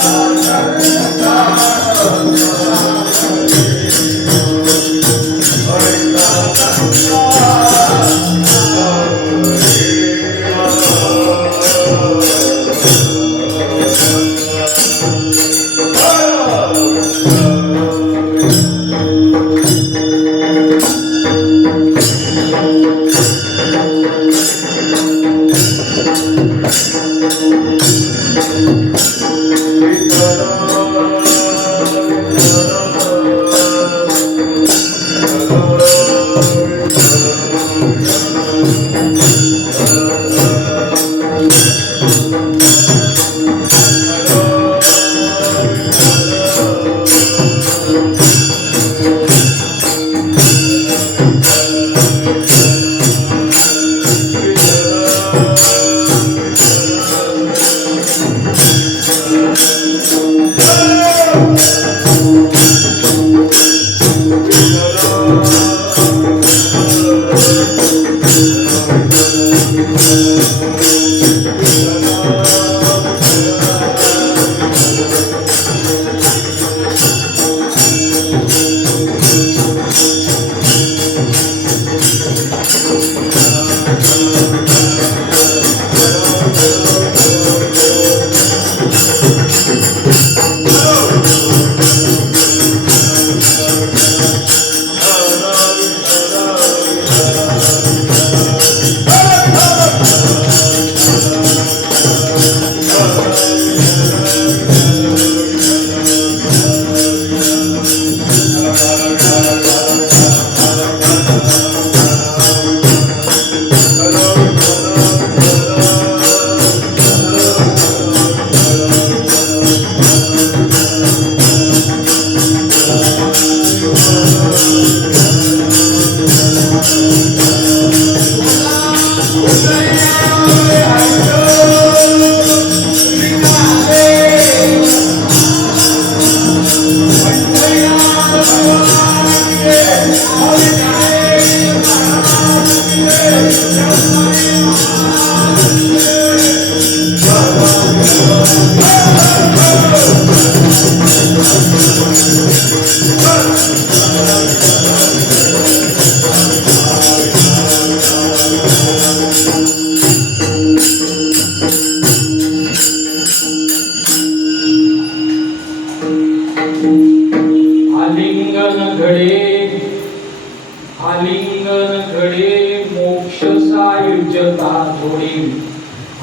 Hare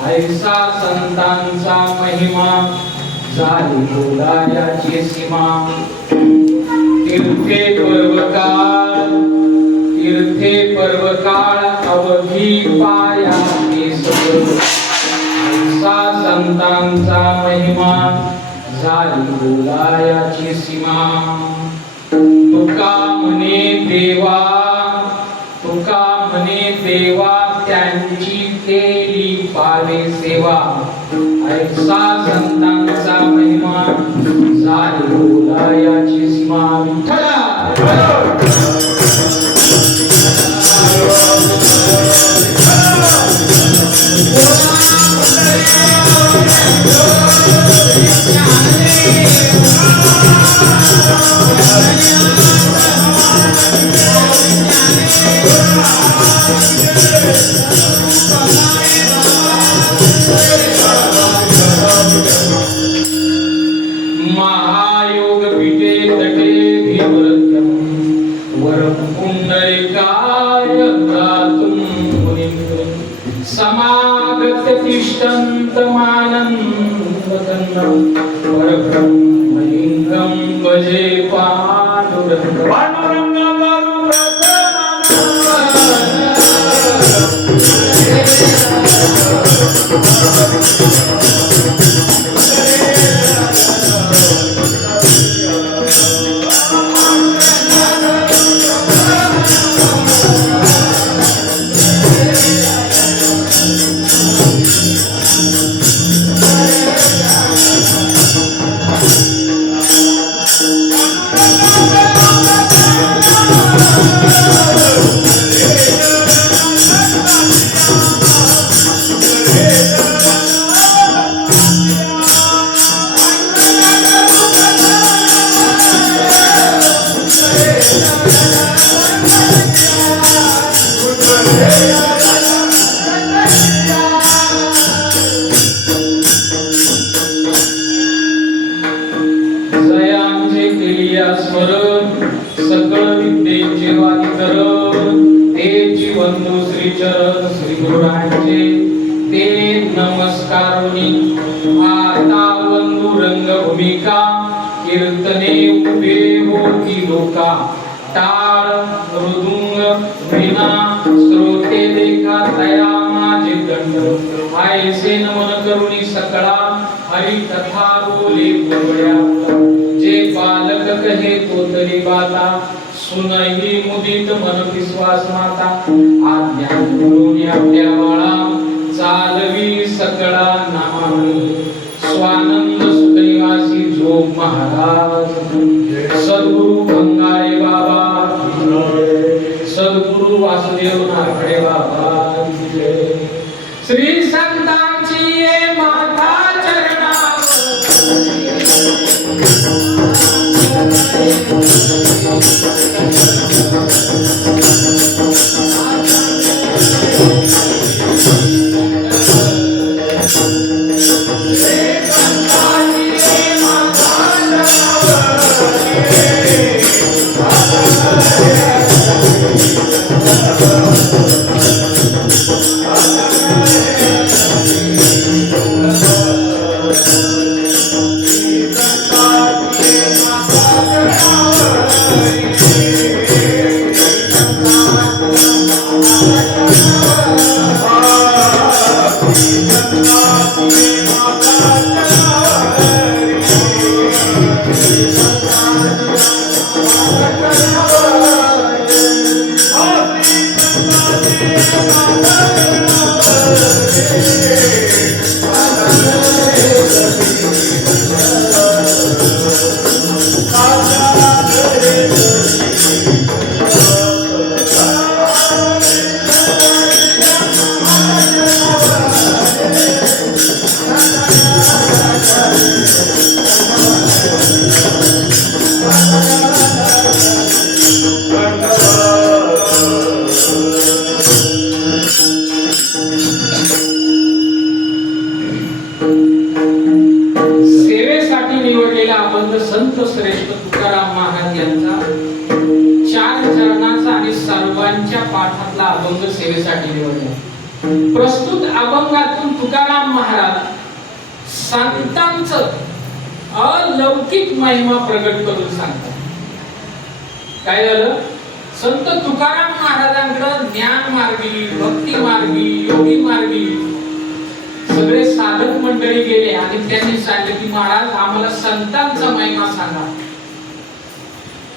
ऐसा संतांचा महिमा झाली बोलायाची सीमा तीर्थे पर्वकाळ अवधी पाया ऐसा संतांचा महिमा झाली बोलायाची सीमा तुका म्हणे देवा त्यांची केली पावे सेवा ऐसा संतांचा महिमा झाली बोलायाची सीमा विठ्ठला महायोग पीठे तटे धीवरत्यम वरम पुंडरीकाय दातुं मुनिं समागत्य तिष्ठन्तमानन्दकन्नं परब्रह्मलिङ्गं भजे पाण्डुरङ्गं सकळ विद्येचे वादिकर तेची बंधू श्री चरण श्री गुरुरायांचे ते नमस्कारोनी आता बंधू रंग भूमिका कीर्तने उभे होती लोका टाळ मृदुंग वीणा श्रोते देखा तया माझे दंड ऐसे नमन करुणी सकळा हरी कथा बोले बोलड्या जे बालक कहे तो तरी बाता सुनही मुदित मन विश्वास माता आज्ञा करून आपल्या बाळा चालवी सकळा नामानी स्वानंद सुखनिवासी महाराज, सद्गुरु भंगारे बाबा, सद्गुरु वासुदेव नारखडे बाबा, श्री संतांची ये माता चरणावर, संत श्रेष्ठ तुकाराम महाराज यांचा 4 चरणाचा आणि सर्वांच्या पाठातला अभंग सेवेसाठी निवडला. प्रस्तुत अभंगातून तुकाराम महाराज संतांचं अलौकिक महिमा प्रगट करून सांगतात. काय झालं? संत तुकाराम महाराजांकडे ज्ञान मार्गी, भक्ती मार्गी, योगी मार्गी सगळे साधक मंडळी गेले आणि त्यांनी सांगितले की महाराज आम्हाला संतांचा महिमा सांगा.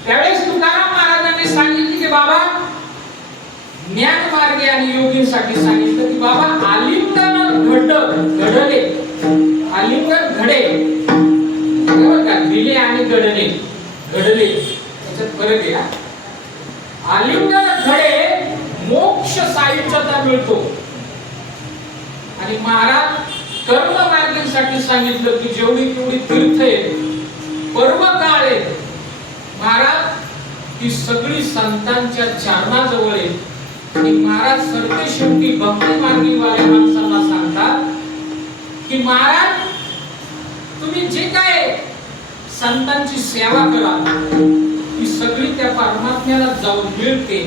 त्यावेळेस तुकाराम महाराजांनी सांगितले की बाबा ज्ञान मार्गी आणि योगींसाठी सांगितलं की बाबा आलिंगन घडले, आलिंगन घडे, बरोबर का? दिले आणि घडले, घडले याच्यात फरक आहे. आलिंगन घडे मोक्ष सायुज्यता मिळतो. आणि महाराज कर्म मार्गींसाठी सांगितलं की जेवढी तेवढी तीर्थ आहे, पर्व काळ आहे महाराज, ती सगळी संतांच्या चरणाजवळ आहे. आणि महाराज सरते शेवटी भक्ती मार्गी वाल्या माणसांना सांगतात की महाराज तुम्ही जे काय संतांची सेवा करा ती सगळी त्या परमात्म्याला जाऊन मिळते.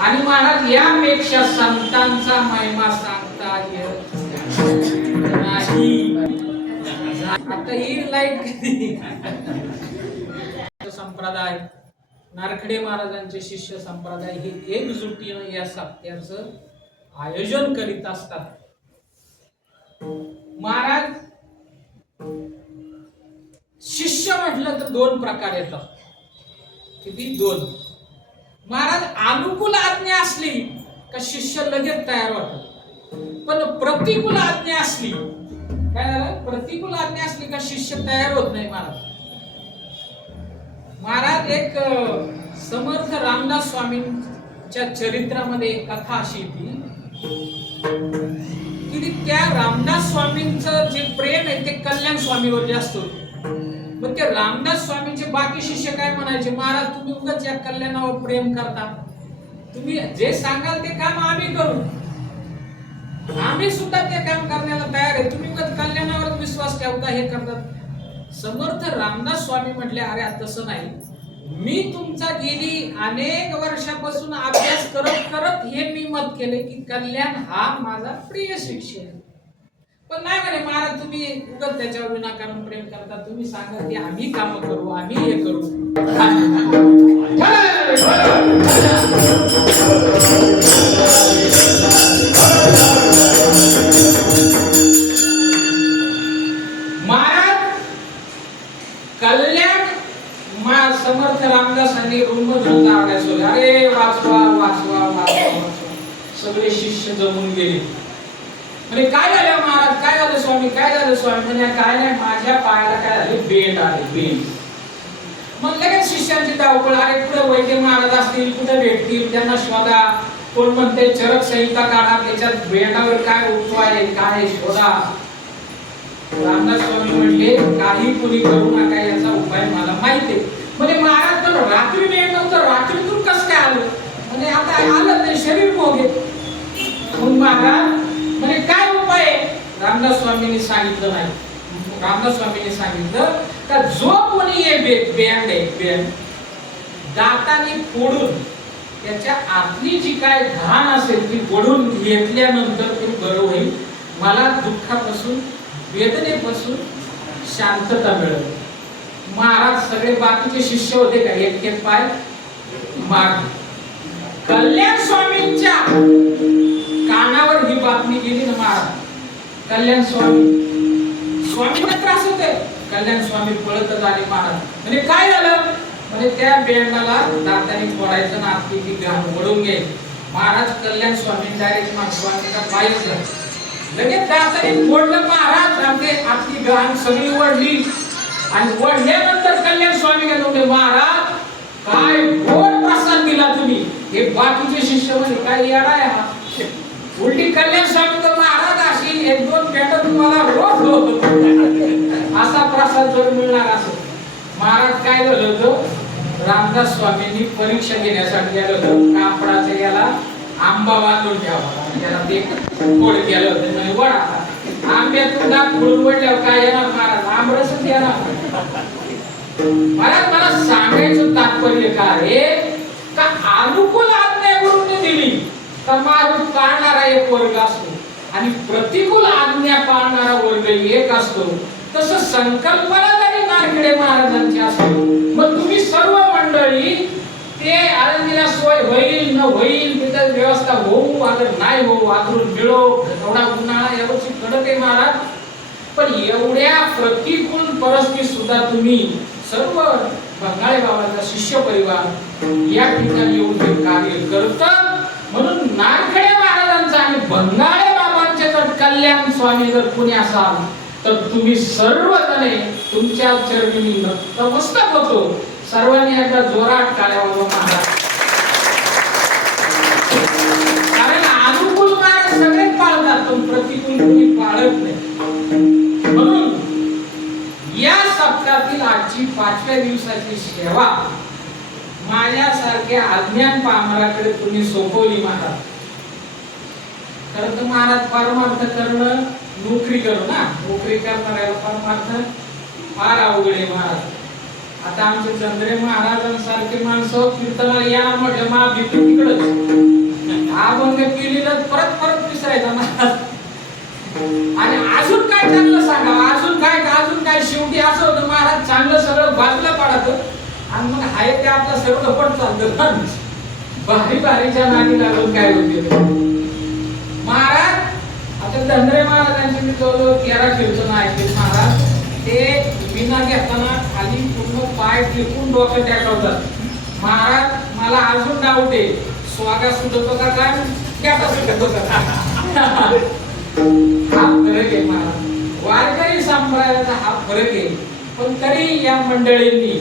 आणि महाराज यापेक्षा संतांचा महिमा सांगता येत नाही. आता ही लाईट संप्रदाय, नारखडे महाराजांचे शिष्य संप्रदाय हे एकजुटीनं या सप्त्याचं आयोजन करीत असतात. महाराज शिष्य म्हटलं तर 2 प्रकार येतात. किती? 2. महाराज अनुकूल आज्ञा असली का शिष्य लगेच तयार होतात. पण प्रतिकूल आज्ञा असली, काय झालं? प्रतिकूल आज्ञा असली का शिष्य तयार होत नाही. महाराज एक समर्थ रामदास स्वामींच्या चरित्रामध्ये एक कथा अशी होती की त्या रामदास स्वामींचं जे प्रेम आहे ते कल्याण स्वामीवर जास्त होतं. मग ते रामदास स्वामींचे बाकी शिष्य काय म्हणायचे, महाराज तुम्ही उगाच या कल्याणावर प्रेम करता, तुम्ही जे सांगाल ते काम आम्ही करू, आम्ही सुद्धा ते काम करण्याला तयार आहे, तुम्ही उगाच कल्याणावर विश्वास ठेवता हे करतात. समर्थ रामदास स्वामी म्हटले अरे तसं नाही, मी तुमचा गेली अनेक वर्षापासून अभ्यास करत करत हे मी मत केले की कल्याण हा माझा प्रिय शिष्य आहे. पण नाही म्हणे महाराज तुम्ही उगाच त्याच्यावर विनाकारण प्रेम करता, तुम्ही सांगा की आम्ही काम करू, आम्ही हे करू. महाराज कल्याण समर्थ रामदासांनी रूमधून आवाज सोडला, अरे वाचवा वाचवा वाचवा. सगळे शिष्य जमून गेले. म्हणजे काय झालं महाराज, काय झालं स्वामी, काय झालं स्वामी? म्हणजे काय नाही, माझ्या पायाला काय झाले, बेंड आले, बेंड. मग लगेच शिष्यांची धावपळ, अरे कुठे वैद्य महाराज असतील, कुठे भेटतील, त्यांना शोधा. कोण म्हणते चरक संहिता काढा, त्याच्यात बेंडावर काय उपाय काय शोधा. रामदास स्वामी म्हणले काही कुणी करू नका, याचा उपाय मला माहिती आहे. म्हणजे महाराज तर रात्री बेंड नव्हतं, रात्रीतून कसं काय आलं? म्हणजे आता आलं नाही, शरीर भोगे. मग महाराज म्हणजे काय उपाय आहे? रामदास स्वामींनी सांगितलं नाही. रामदास स्वामींनी सांगितलं का जो कोणी हे बेंड आहे, बेंड दाताने फोडून त्याच्या आतली जी काय घाण असेल ती फोडून घेतल्यानंतर ते बरं होईल. मला दुःखापासून, वेदनेपासून शांतता मिळेल. महाराज सगळे बाकीचे शिष्य होते का, एक एक पाय माग. कल्याण स्वामींच्या कानावर ही बातमी गेली ना महाराज. कल्याण स्वामींना त्रास होते. कल्याण स्वामी पळतच आले महाराज. म्हणजे काय झालं? म्हणजे त्या बेंडाला दाताने फोडायचं ना, आपली ती घाण ओढून घे. महाराज कल्याण स्वामी डायरेक्ट स्वामींचा पायच झाला. लगेच दाताने फोडलं महाराज, आमचे आपली घाण सगळी ओढली. आणि ओढल्यानंतर कल्याण स्वामी काय म्हणले, महाराज काय गोड प्रसाद दिला तुम्ही. हे बाकीचे शिष्य म्हणजे काय येडा आहे हा. उलटी कल्याण स्वामी तर महाराज अशी एक दोन पेट तुम्हाला रोज असा प्रसाद जर मिळणार असं. महाराज काय झालं होतं, रामदास स्वामींनी परीक्षा घेण्यासाठी गेलं होतं. कापडाचे याला आंबा बांधून ठेवा, त्याला ते गोड केलं होतं. म्हणजे वडा आंब्यातून दात फोडून वडल्यावर काय येणार महाराज, आंबरसच येणार. महाराज मला सांगायचं तात्पर्य काय का अनुकूल आज्ञा करून दिली तर मारून पाळणारा एक वर्ग असतो आणि प्रतिकूल आज्ञा पाळणारा वर्ग एक असतो. तसं संकल्पना जरी नारखेडे महाराजांची असते, मग तुम्ही सर्व मंडळी ते आळंदीला सोय होईल न होईल, तिथं व्यवस्था होऊ अगर नाही होऊ, आदरून मिळो, एवढा उन्हाळा यावर्षी कडक आहे महाराज. पण एवढ्या प्रतिकूल परिस्थितीत सुद्धा तुम्ही सर्व बंगाळे बाबांचा शिष्य परिवार या ठिकाणी येऊन हे कार्य करतात. म्हणून नारखेडे महाराजांचा आणि बंगाळे बाबांचे जर कल्याण स्वामी जर कोणी असाल तर तुम्ही सर्वजण तुमच्या चरणी नतमस्तक होतो. सर्वांनी एकदा जोरात टाळ्या वाजवा महाराज. कारण अनुकूल मार्ग सगळे पाळतात पण प्रतिकूल कोणी पाळत नाही. म्हणून या सप्ताहातील आजची 5व्या दिवसाची सेवा माझ्यासारख्या अज्ञान पामराकडे तुम्ही सोपवली महाराज. खरं तर महाराज परमार्थ करणं, नोकरी करू ना, नोकरी करणाऱ्याला परमार्थ फार अवघड आहे महाराज. आता आमचे चंद्रे महाराजांसारखे माणसं कीर्तनाला या मोठ्या महाभीती तिकडच अभंग केली तर परत परत विसरायचा महाराज. आणि अजून काय चांगलं सांगा, अजून काय शेवटी असं होतं महाराज चांगलं सगळं बाजूला पडतं आणि मग हाय ते आपलं सगळं पण चालतं. भारी भारीच्या नादी लागून काय होते महाराज. आता धनरे महाराजांची मी जवळ 13 कीर्तन ऐकले महाराज. ते विना घेताना खाली पूर्ण पाय टिपून डोक्यात टाकवतात महाराज. मला अजून डाऊट आहे, स्वागा सुटतो का काय घेता सुटतो का. हा फरक आहे महाराज, वारकरी संप्रदायाचा हा फरक आहे. पण तरी या मंडळींनी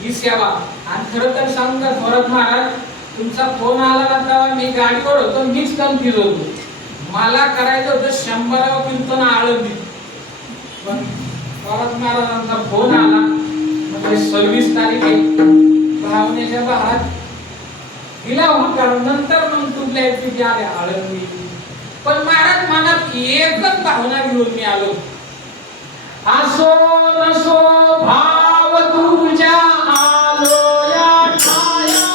ही सेवा, आणि खरं तर सांगू का थोरात महाराज, तुमचा फोन आला ना तेव्हा मी गाडीवर होतो, मीच कन्फ्युज होतो. मला करायचं होतं 100व कीर्तन आळंदी, पण थोरात महाराजांचा फोन आला म्हणजे 26 तारीख आहे भावनेच्या बहात दिला होकार नंतर मग तुझल्या तिथे आले आळंदी. पण महाराज मनात एकच भावना घेऊन मी आलो, असो नसो भाव तुझ्या आलो या ठाया.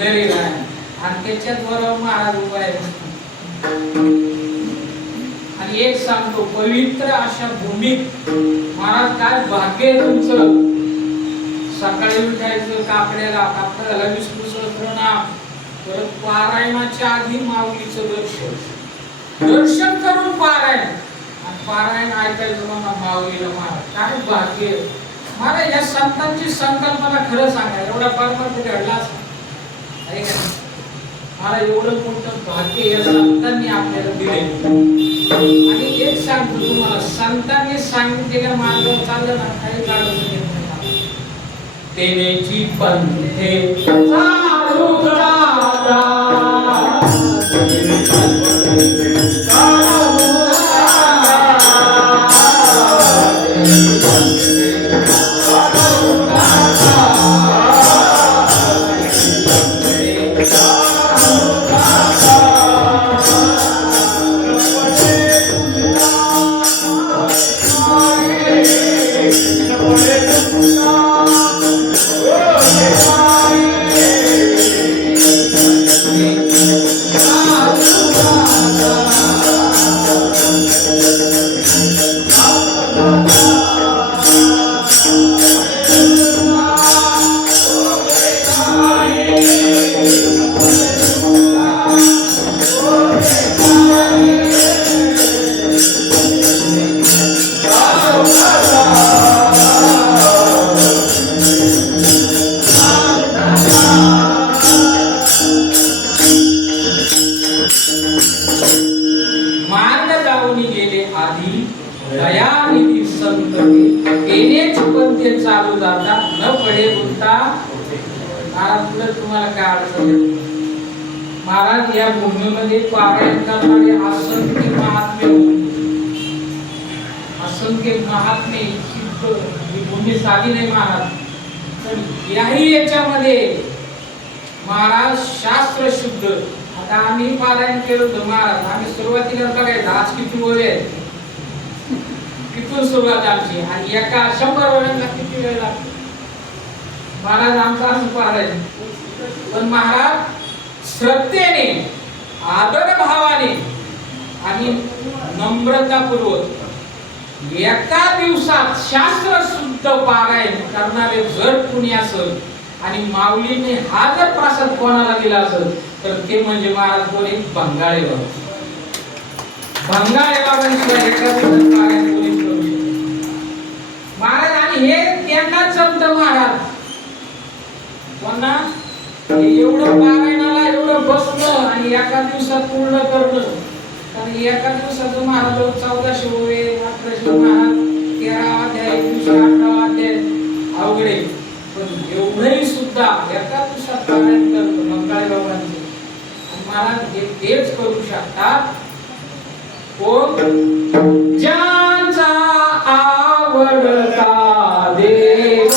पंढरीराय आणि त्याच्याद्वारा महाराज उभा आहे. आणि एक सांगतो, पवित्र अशा भूमीत महाराज काय भाग्य आहे तुमचं. सकाळी उठायचं, काकड्याला विष्णू सहस्रनाम, परत पारायणाच्या आधी माऊलीचं दर्शन करून पारायण, आणि पारायण ऐकायचं म्हणा माऊलीला. महाराज काय भाग्य. महाराज या संतांची संकल्पना खरं सांगा, एवढा परमार्थ घडला आहे का. मला एवढं मोठं भाग्य या संतांनी आपल्याला दिले. आणि एक सांगतो तुम्हाला, संतांनी सांगितलेल्या मार्गावर चाललं ना, काही अडचण येत नाही. तेनेची पंथे चालू जाता, चालू जाता न पडे बोलता. महाराज तुम्हाला काय अडचण. महाराज या भूमीमध्ये पारायण करणारे असंख्य महात्मे, असंख्य महात्मे. ही भूमी साधी नाही महाराज, पण याही याच्यामध्ये महाराज शास्त्र शुद्ध. आता आम्ही पारायण केलं होतं महाराज, आम्ही सुरुवातीला बघायचं आज किती वय आहे, किती सुरुवात आमची, आणि एका 100 वेळांना किती वेळ लागतो. महाराज आमचा असं पारायण. पण महाराज श्रद्धेने, आदर भावाने आणि नम्रतापूर्वक एका दिवसात शास्त्र शुद्ध पारायण करणारे जर कुणी असेल, आणि माऊलीने हा जर प्रसाद कोणाला दिला असेल, तर ते म्हणजे महाराज कोणी बंगाळे बाबा. बंगाळे बाबांशिवाय एका दिवसात पारायण कोणी करू शकत महाराज. आणि हे त्यांना जमतं महाराज. कोणा एवढं पारायणाला एवढं बसणं आणि एका दिवसात पूर्ण करणं. कारण एका दिवसाचं महाराज 1400 ओवे, 1800 महाराज 13 अध्याय, 18 अध्याय अवघडे. पण एवढंही सुद्धा एका दिवसात पारायण करतो बंगाळी बाबांचे. आणि महाराज हे तेच करू शकतात कोण, ज्यांचा आवडता देव.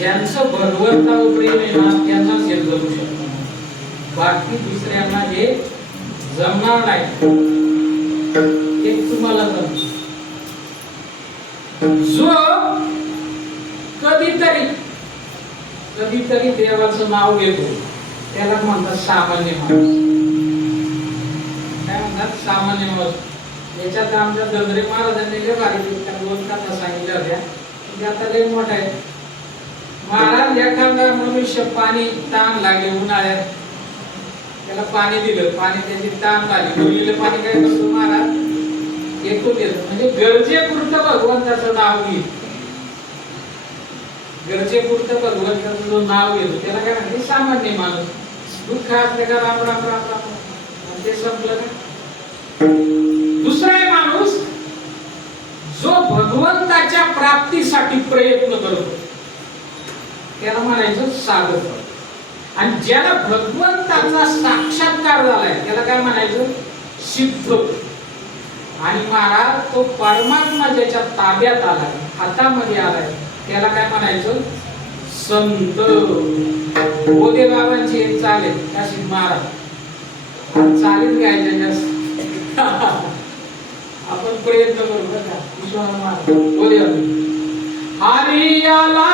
ज्यांचं भगवंतावर प्रेम आहे ना, त्यांनाच हे करू शकतो. बाकी दुसऱ्यांना हे जमणार नाही. एक तुम्हाला जो कधीतरी देवाचं नाव घेतो, त्याला म्हणतात सामान्य माणूस. काय म्हणतात? सामान्य माणूस. याच्यात आमच्या दंद्रे महाराजांनी लय भारी दोन कथा सांगितल्या होत्या. आता लय मोठा आहे. महाराज एखादा मनुष्य पाणी ताण लागले उन्हाळ्यात, त्याला पाणी दिलं, पाणी त्याची ताण लागली, उरलेलं पाणी काय करतो महाराज एकूण देतो, म्हणजे गरजेपुरतं भगवंताचं नाव घे, गरजेपुरतं भगवंताचं जो नाव घेतो त्याला काय म्हणते सामान्य माणूस. दुःख असले का राम राम राम राम ते संपलं का. दुसरा आहे माणूस जो भगवंताच्या प्राप्तीसाठी प्रयत्न करतो, त्याला म्हणायचं साधक. आणि ज्याला भगवंताचा साक्षात्कार झालाय त्याला काय म्हणायचं सिद्ध. आणि महाराज तो परमात्मा ज्याच्या ताब्यात आलाय, हातामध्ये आलाय, त्याला काय म्हणायचं संत. बोधे बाबांची एक चालेल काशी महाराज चालेल गायच्या जास्त आपण प्रयत्न करू बघा. विश्वनाथ महाराज बोधे हरी आला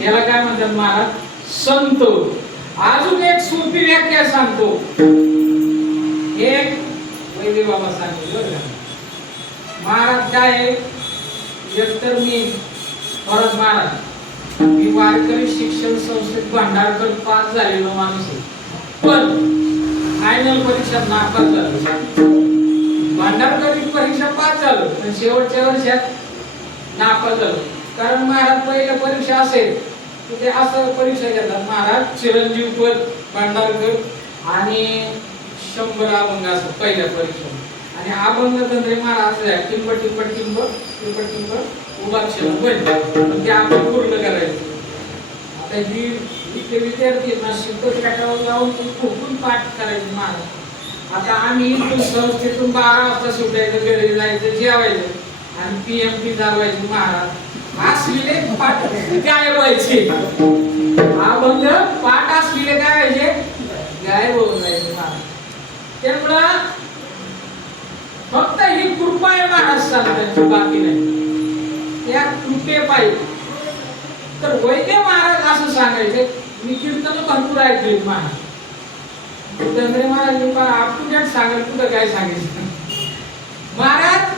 याला काय म्हणतात महाराज संत. अजून एक सोपी व्याख्या सांगतो, एक वैद्य बाबा सांगितलं महाराज काय आहे. एकतर मी परत महाराज मी वारकरी शिक्षण संस्थेत भांडारकर पास झालेलो माणूस आहे, पण फायनल परीक्षा नापास झालो. भांडारकरी परीक्षा पास झालो पण शेवटच्या वर्षात नापास झालो. कारण महाराज पहिल्या परीक्षा असेल ते असं परीक्षा घेतात महाराज चिरंजीव पद भांडारकर आणि 100 अभंग असं पहिल्या परीक्षा. आणि अभंग तंत्रे महाराज टिंब टिंब टिंब टिंब टिंब उभाक्षर पण ते आपण पूर्ण करायचं. आता ही इथे विद्यार्थी ना शिक्षकावर जाऊन खूप पाठ करायचे महाराज. आता आम्ही इथून संस्थेतून 12 वाजता सुटायचं, घरी जायचं, जेवायचं आणि PMT चालवायची महाराज. असलेले पाठ गायब व्हायचे, अभंग पाठ असलेले काय व्हायचे गायब होऊन जायचे महाराज. त्यामुळं फक्त ही कृपा आहे महाराज सांगतात, बाकी नाही. या कृपे पाहिजे. तर वैद्य महाराज असं सांगायचे, मी कीर्तन भरपूर ऐकले महाराज. तंत्रे महाराज मी पण अप टू डेट सांगेल, कुठं काय सांगायचं महाराज.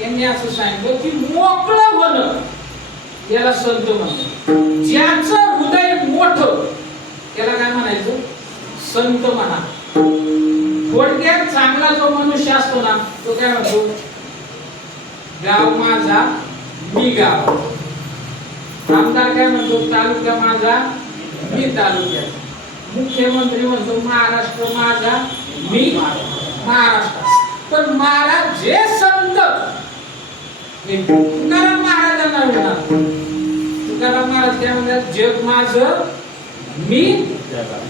यांनी असं सांगितलं की मोकळं होणं याला संत म्हणतात. ज्याचं हृदय मोठं त्याला काय म्हणायचं संत म्हणा. थोडक्यात चांगला जो मनुष्य असतो ना तो काय म्हणतो गाव माझा मी गाव. आमदार काय म्हणतो तालुका माझा मी तालुक्यात. मुख्यमंत्री म्हणतो महाराष्ट्र माझा मी महाराष्ट्र. पण महाराज जे संत तुकाराम महाराजांना म्हणतात, तुकाराम महाराज काय म्हणतात जग माझं मी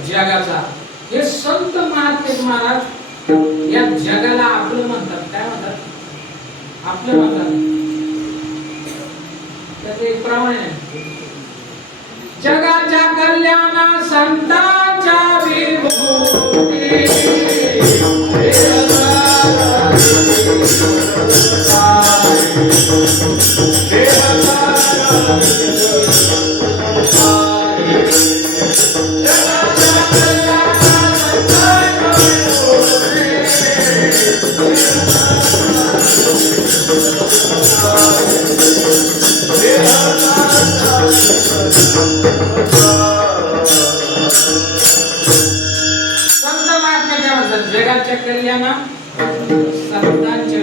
जगाचा. हे संत महात्मे महाराज या जगाला आपलं म्हणतात. काय म्हणतात आपलं म्हणतात. त्याचे एक प्रमाण आहे जगाच्या कल्याणा संतांच्या विभूती. महात्मा काय म्हणतात, जगाच्या कल्याणा संतांच्या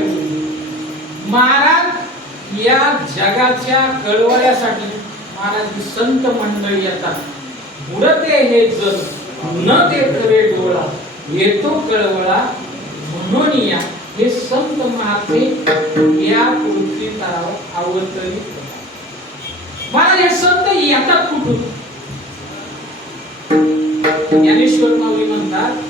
महाराज या जगाच्या कळवळ्यासाठी महाराज संत मंडळी येतात. बुडते हे जग न ते करे डोळा, येतो कळवळा म्हणून या. हे संत महात्मे या पृथ्वी तलावर अवतरित होतात. महाराज हे संत येतात कुठून? ज्ञानेश्वर माऊली म्हणतात,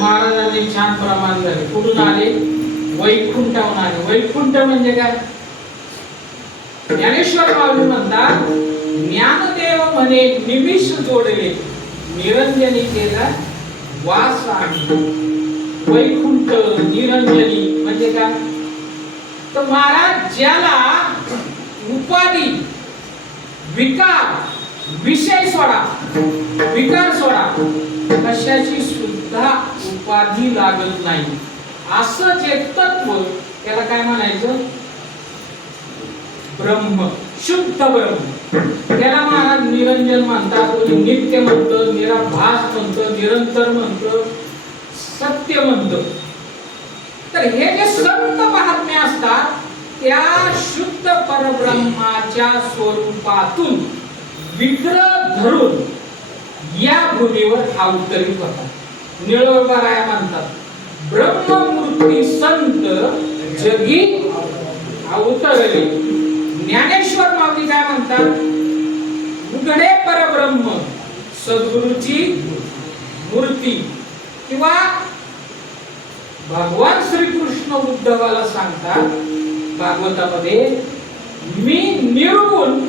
महाराजांनी छान प्रमाण झाले. कुठून आले? वैकुंठाहून आले. वैकुंठ म्हणजे काय? ज्ञानेश्वर माऊली म्हणतात, ज्ञानदेव म्हणे निमिष जोडले, निरंजनी केला वास आहे. वैकुंठ निरंजनी म्हणजे काय? तर महाराज ज्याला उपाधी विकार विषय सोडा, विकार सोडा, कशाची सुद्धा उपाधी लागत नाही, असं जे तत्व त्याला काय म्हणायचं? ब्रह्म, शुद्ध ब्रह्म. त्याला महाराज निरंजन म्हणतात, नित्य म्हणतं, निराभास म्हणतं, निरंतर म्हणतं, सत्य म्हणतं. तर हे जे संत महात्मे असतात त्या शुद्ध परब्रह्माच्या स्वरूपातून विग्रह धरून या भूमीवर अवतरित होतात. निळवराया म्हणतात, ब्रह्ममूर्ती संत जगी अवतरले. ज्ञानेश्वर माऊली काय म्हणतात, उघडे परब्रह्म सद्गुरूची मूर्ती. किंवा भगवान श्रीकृष्ण उद्धवाला सांगतात भागवतामध्ये, मी निर्गुण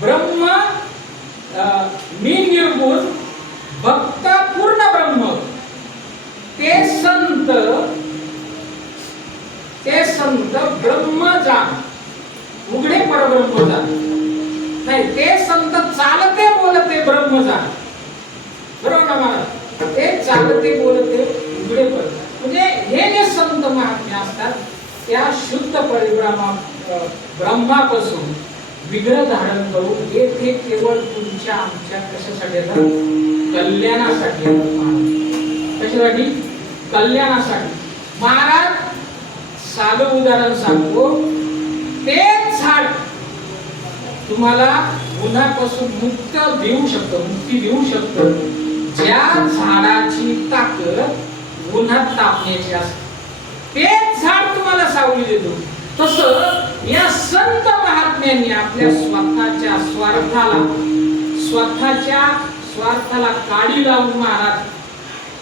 ब्रह्म, मी निर्गुण भक्त पूर्ण ब्रह्म. ते संत ब्रह्म जाण, उघडे परब्रह्म जाण. नाही, ते संत चालते बोलते ब्रह्म जाण. बरोबर ना मला? ते चालते बोलते उघडे पर, म्हणजे हे जे संत महात्मे असतात त्या शुद्ध परिब्रह्मा ब्रह्मापासून विग्रह धारण करून येथे केवळ तुमच्या आमच्या कशासाठी येतात? कल्याणासाठी येतात. कशासाठी? कल्याणासाठी. महाराज साधं उदाहरण सांगतो, ते झाड तुम्हाला उन्हापासून मुक्ती देऊ शकतं, ज्या झाडाची ताकद उन्हात तापण्याची असते. तेच झाड तुम्हाला सावली देतो. तसं या संत महात्म्यांनी आपल्या स्वार्थाला काडी लावून महाराज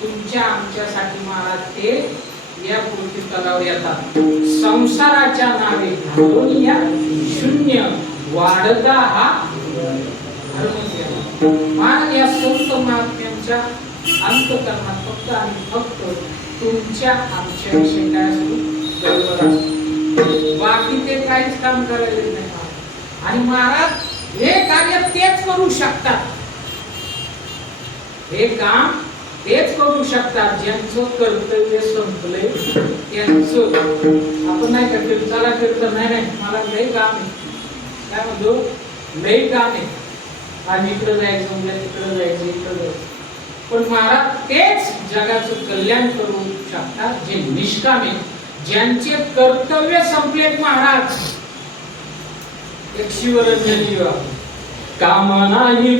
तुमच्या आमच्यासाठी महाराज ते या पृथ्वी तलावर येतात. संसाराच्या नावे घालून या शून्य वाढता हा महाराज या संत महात्म्यांच्या अंतःकरणात फक्त आणि फक्त तुमच्या आमच्या विषयी काय असतो? बाकी ते काहीच काम करायला नाही. आणि महाराज हे कार्य तेच करू शकतात, हे काम तेच करू शकतात ज्यांचं कर्तव्य संपलंय त्यांचं. आपण नाही करतो, चला करतो, नाही मला लई काम आहे, काय म्हणतो, लई काम आहे, आणि इकडं जायचं, उद्या तिकडं जायचं, इकडं जायचं. पण महाराज तेच जगाचं कल्याण करू शकतात जे निष्काम आहे, ज्यांचे कर्तव्य संपले. महाराज एक शिवरंजनी काम नाही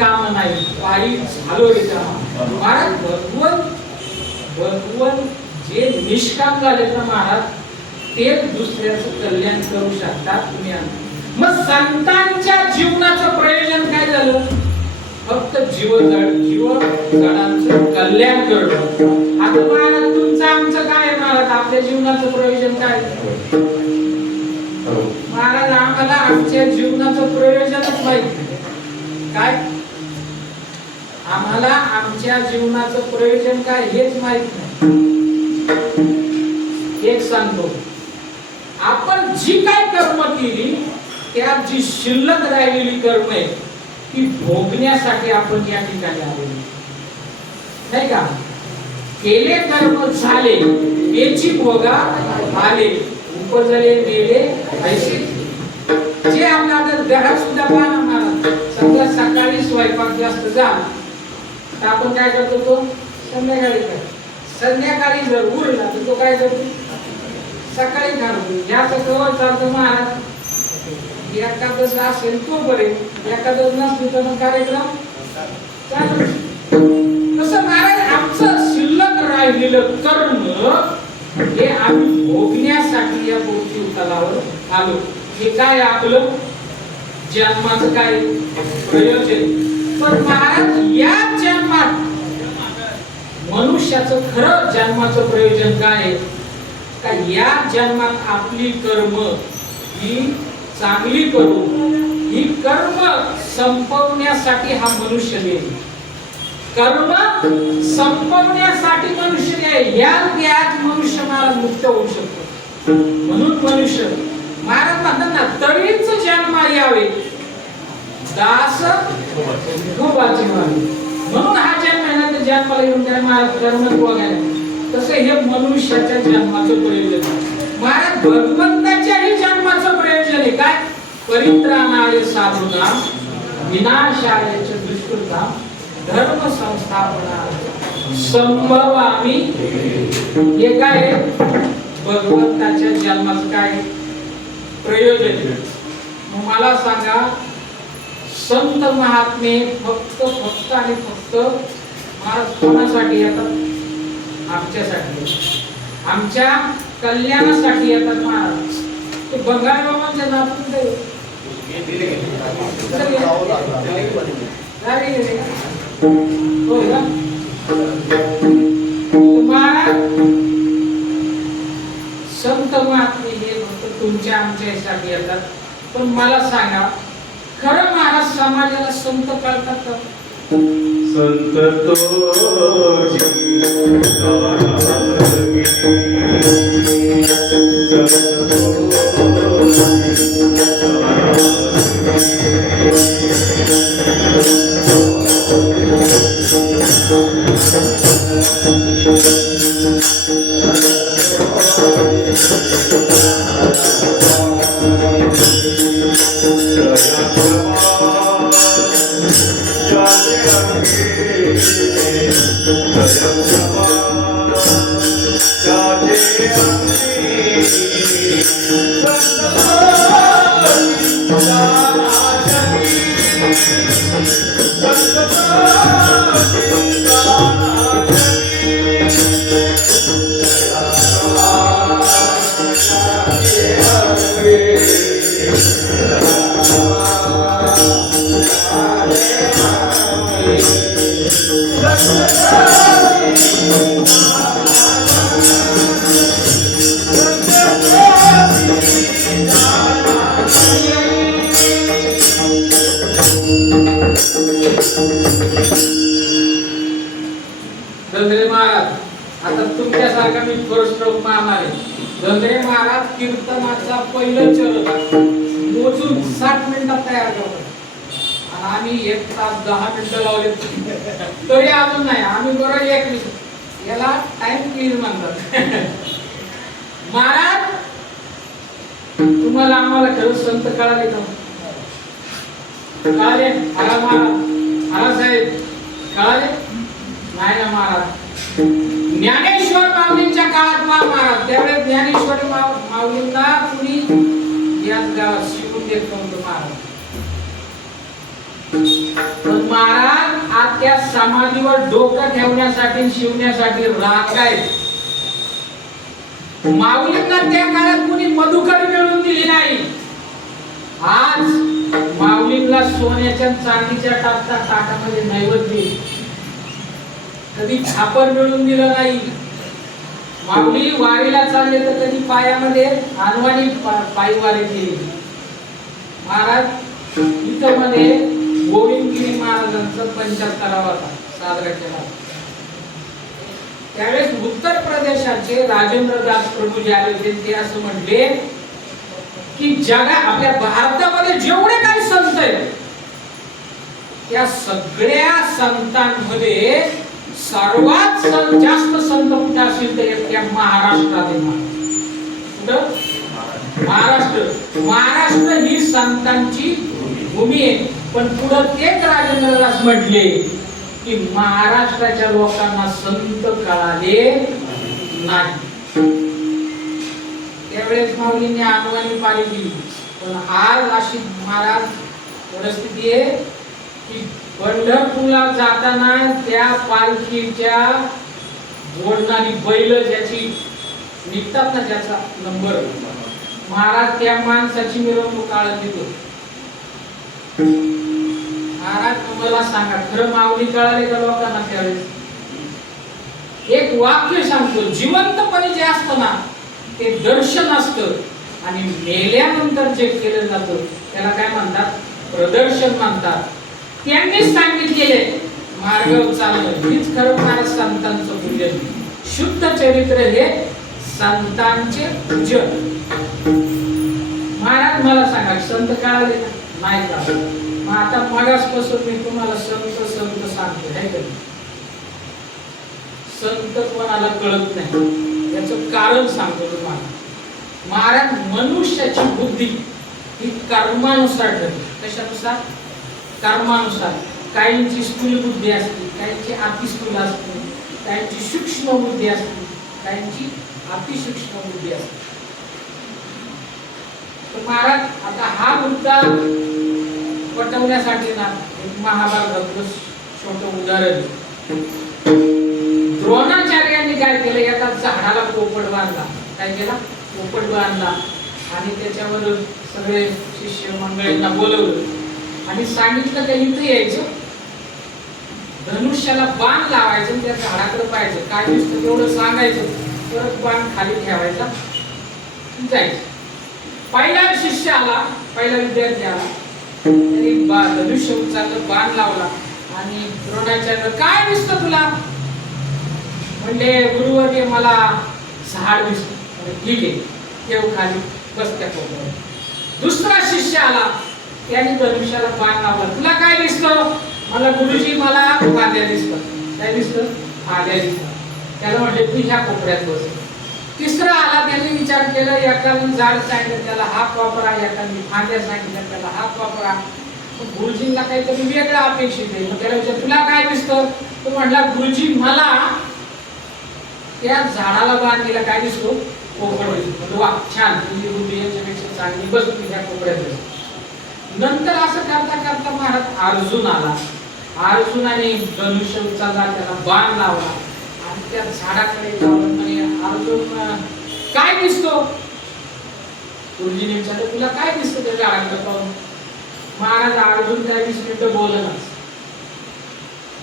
काम नाही पायी झालो महाराज. भगवन जे निष्काम झाले ना महाराज ते दुसऱ्याचं कल्याण करू शकतात. तुम्ही मग संतांच्या जीवनाचं प्रयोजन काय झालं? फक्त जीवजडांचं कल्याण करणं. आता महाराज तुमचं आमचं काय महाराज? आपल्या जीवनाचं प्रयोजन काय महाराज? आम्हाला आमच्या जीवनाचं प्रयोजनच माहिती काय? आम्हाला आमच्या जीवनाचं प्रयोजन काय हेच माहित नाही. एक सांगतो, आपण जी काय कर्म केली त्यात जी शिल्लक राहिलेली कर्म आहे ती भोगण्यासाठी आपण या ठिकाणी आलेलो नाही का? केले कर्म झाले त्याची भोगा आले, उपजले मेले ऐसे. जे आपल्या घरात सुद्धा पाहा महाराज, समजा सकाळी स्वयंपाक जास्त झाला तर आपण काय करतो? तो संध्याकाळी करतो. संध्याकाळी जर उरला तर तो काय करतो? सकाळी घालतो. याचं कवर चालतं महाराज. एखादं असेल तो बरे, एखादं नसली तर मग कार्यक्रम चालू. तसं महाराज आमचं शिल्लक राहिलेलं कर्म हे आम्ही भोगण्यासाठी या पृथ्वी तलावर आलो. हे काय आपलं जन्माचं काय प्रयोजन? पण महाराज या जन्मात मनुष्याचं खरं जन्माचं प्रयोजन काय? का या जन्मात आपली कर्म ही चांगली करून ही कर्म संपवण्यासाठी हा मनुष्य देईल. कर्म संपवण्यासाठी मनुष्य यात मनुष्य महाराज मुक्त होऊ शकतो. म्हणून मनुष्य महाराज म्हणतात ना, तरीच जन्म यावे दास खूपाचे व्हावे. म्हणून हा जन्म आहे ना, जन्माला येऊन त्या महाराज कर्मच बघायला. तसं हे मनुष्याच्या जन्माचं प्रयोजन महाराज. भगवंताच्याही जन्माचं प्रयोजन आहे काय? परित्राणाय साधूनां विनाशाय च दुष्कृतां धर्म संस्थापना संभवामि. हे काय भगवंताच्या जन्माचं काय प्रयोजन? मला सांगा, संत महात्मे फक्त आणि फक्त महाराज कोणासाठी येतात? आमच्यासाठी, आमच्या कल्याणासाठी येतात महाराज. ते बंगाल बाबांच्या नातून महाराज संत महात्मे हे फक्त तुमच्या आमच्यासाठी येतात. पण मला सांगा, खरं महाराज समाजाला संत कळतात का? संत धनंजय महाराज, आता तुमच्यासारखा मी फर्स्ट स्ट्रोक मारणार आहे. धनंजय महाराज कीर्तनाचा पहिलं चरण मोजून 60 मिनिटात तयार करतात आणि आम्ही 1 तास 10 मिनिटं लावले तरी अजून नाही. आम्ही बरोबर 21 याला टाइम क्लिअर म्हणतात. महाराज तुम्हाला आम्हाला खरंच संत कळाले का? कळाले? हरा महाराज, हरा साहेब कळाले नाही ना महाराज? ज्ञानेश्वर माऊलींच्या काळात महाराज त्यावेळेस ज्ञानेश्वर माऊलींना कुणी याच गावात शिकून देत नव्हतं महाराज. पण महाराज आज त्या समाधीवर डोकं ठेवण्यासाठी शिवण्यासाठी राखाय. माऊलींना त्या काळात कुणी मधुकर मिळवून दिली नाही. आज माऊलींना सोन्याच्या चांदीच्या ताटामध्ये नैवेद्य कधी छापर मिळून दिलं नाही. माऊली वारीला चालले तर कधी पायामध्ये आणवानी पायी वारी केली. महाराज इथं मध्ये गोविंदगिरी महाराजांचा 75वा साजरा केला. त्यावेळेस उत्तर प्रदेशाचे राजेंद्रदास प्रभू जे आले होते ते असं म्हणले की जगा आपल्या भारतामध्ये जेवढे काही संत आहेत त्या सगळ्या संतांमध्ये सर्वात जास्त संत कुठे असतील तर त्या महाराष्ट्रात महाराष्ट्र. महाराष्ट्र ही संतांची भूमी आहे. पण पुढे तेच राजेंद्रदास म्हटले की महाराष्ट्राच्या लोकांना संत कळाले नाही. त्यावेळेस माऊलींनी आणवानी पाळी दिली. पण आज अशी महाराज परिस्थिती आहे की पंढरपूरला जाताना त्या पालखीच्या जोडणारी बैल ज्याची निघतात ना त्याचा नंबर महाराज त्या माणसाची मिरवणूक काढत देतो. महाराज तुम्हाला सांगा खरं माऊली कळाले का लोकांना? त्यावेळेस एक वाक्य सांगतो, जिवंतपणे जे असतं ना ते दर्शन असतं आणि मेल्यानंतर जे केलं जातं त्याला काय म्हणतात? प्रदर्शन म्हणतात. त्यांनी सांगितलेले मार्गावर चाललं हीच खरं महाराज संतांचं पूजन. शुद्ध चरित्र हे संतांचे पूजन. महाराज मला सांगा संत कळाले नाही का? मग आता मागासपासून मी तुम्हाला संत संत सांगतो आहे का? संत कोणाला कळत नाही याचं कारण सांगतो तुम्हाला. महाराज मनुष्याची बुद्धी ही कर्मानुसार ठरते. कशानुसार? कर्मानुसार. काहींची स्थूल बुद्धी असते, काहींची अतिस्थूल असते, काहींची सूक्ष्म बुद्धी असते, काहींची अतिसूक्ष्म बुद्धी असते. तर महाराज आता हा मुद्दा पटवण्यासाठी ना एक महाभारतातलं छोटं उदाहरण. द्रोणाचार्यांनी काय केलं? एका झाडाला पोपट बांधला. काय केला? पोपट बांधला आणि त्याच्यावर सगळे शिष्य मंडळींना बोलवलं आणि सांगितलं त्या इथं यायचं, धनुष्याला बाण लावायचं, त्या झाडाकडे पाहायचं, काय दिसतं तेवढं सांगायचं, परत बाण खाली ठेवायचा, जायचं. पहिला शिष्य आला, पहिला विद्यार्थी आला, त्यांनी धनुष्य उचललं, बाण लावला आणि द्रोणाचार्य काय दिसतं तुला? म्हणजे गुरुवर्य मला झाड दिसतं. ठीक आहे ठेव खाली, बस त्या कोपऱ्यावर. दुसरा शिष्य आला, त्याने धनुष्याला बाण लावला, तुला काय दिसतं? मला गुरुजी मला फांद्या दिसतात. काय दिसतं? फांद्या दिसतात. त्याला म्हटले तू ह्या कोपऱ्यात बस. तिसरा आला, त्यांनी विचार केला, एकाने झाड सांगितलं त्याला हा कोपरा, एकाने फांद्या सांगितलं त्याला हा कोपरा. गुरुजींना काहीतरी वेगळं अपेक्षित आहे. मग त्याला विचार तुला काय दिसतं? तो म्हटला गुरुजी मला त्या झाडाला बांधलेला काय दिसतो? पोपट दिसतो. वा छान, तुझी बुद्धी याच्यापेक्षा चांगली, बस तुझ्या कोपऱ्यात. नंतर असं करता करता महाराज अर्जुन आला. अर्जुनाने धनुष्य उचलला, त्याला बाण लावला आणि त्या झाडाकडे जाऊन म्हणे, अर्जुन काय दिसतो? गुरुजीने विचारलं, तुला काय दिसतं त्या झाडाकडे पाहून? महाराज अर्जुन काय दिसतं बोलनाच.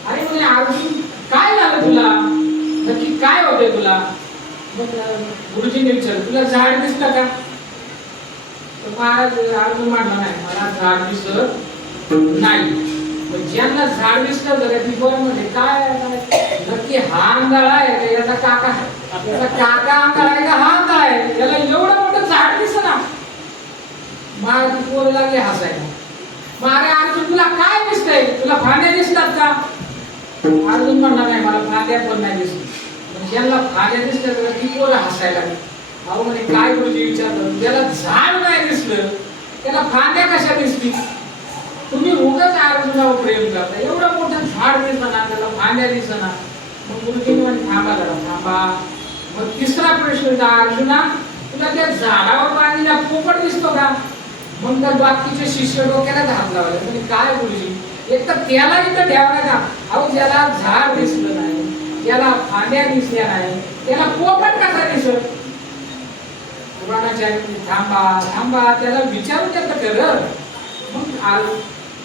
अरे म्हणे अर्जुन काय झालं तुला, नक्की काय होते तुला? मग गुरुजीने विचारलं, तुला झाड दिसतं का? तर महाराज अर्जुन म्हणला, नाही मला झाड दिसत नाही. ज्यांना झाड दिसलं तर ती बरं म्हणजे काय नक्की हा आंधळा आहे का याचा काका? याचा काका आंधळा आहे का हा आंधळा आहे? याला एवढं मोठं झाड दिसना. महाराज पोरं लागले हसायला. महाराज अर्जुन तुला काय दिसतंय? तुला फांद्या दिसतात का? अर्जुन म्हणला, नाही मला फांद्या पण नाही दिसत. ज्यांना फांद्या दिसतात तर ती पोरं हसायला लागली. अहो म्हणे काय गुरुजी विचारलं, त्याला झाड नाही दिसलं त्याला फांद्या कशा दिसतील? तुम्ही उगाच अर्जुनावर प्रेम करता. एवढं मोठं झाड दिसना, त्याला फांद्या दिसना. मग गुरुजीने म्हणे थांबा जरा थांबा. मग तिसरा प्रश्न होता, अर्जुना तुला त्या झाडावर बांधलेला पोपट दिसतो का? मग तर बाकीचे शिष्य डोक्याला हात लावले. म्हणजे काय गुरुजी, एक तर त्याला इथं ठेवला का? अहो ज्याला झाड दिसलं नाही, ज्याला फांद्या दिसल्या नाही, त्याला पोपट कसा दिसत? द्रोणाचार्य थांबा थांबा, त्याला विचारू त्याचं कर. मग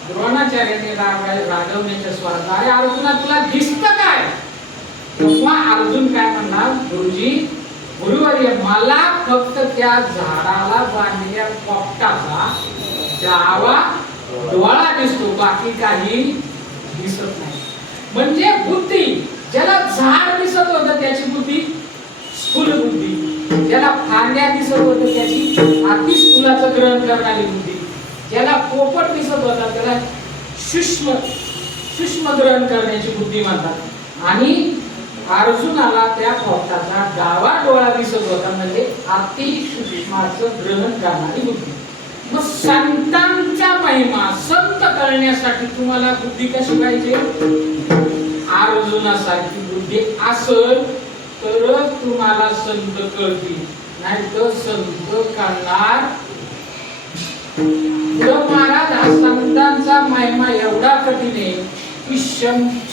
द्रोणाचार्याने रागवण्याच्या स्वरात, अरे अर्जुना तुला दिसतं काय? तेव्हा अर्जुन काय म्हणला, गुरुजी गुरुवर्य मला फक्त त्या झाडाला बांधलेल्या पोपटाचा डावा डोळा दिसतो, बाकी काही दिसत नाही. म्हणजे बुद्धी, ज्याला झाड दिसत होतं त्याची बुद्धी स्थूल बुद्धी, ज्याला फांद्या दिसत होतं त्याची अति स्थूलाचं ग्रहण करणारी बुद्धी, ज्याला पोपट दिसत होता त्याला सूक्ष्म ग्रहण करण्याची बुद्धी म्हणतात. आणि अर्जुनाला त्या पोपटाचा डावा डोळा दिसत होता, म्हणजे अति सूक्ष्माचं ग्रहण करणारी बुद्धी. मग संतांचा महिमा संत करण्यासाठी तुम्हाला बुद्धी कशी पाहिजे? अर्जुनासारखी बुद्धी असेल तरच तुम्हाला संत कळतील, नाही तर संत करणार. महाराज हा संतांचा महिमा एवढा कठीण आहे की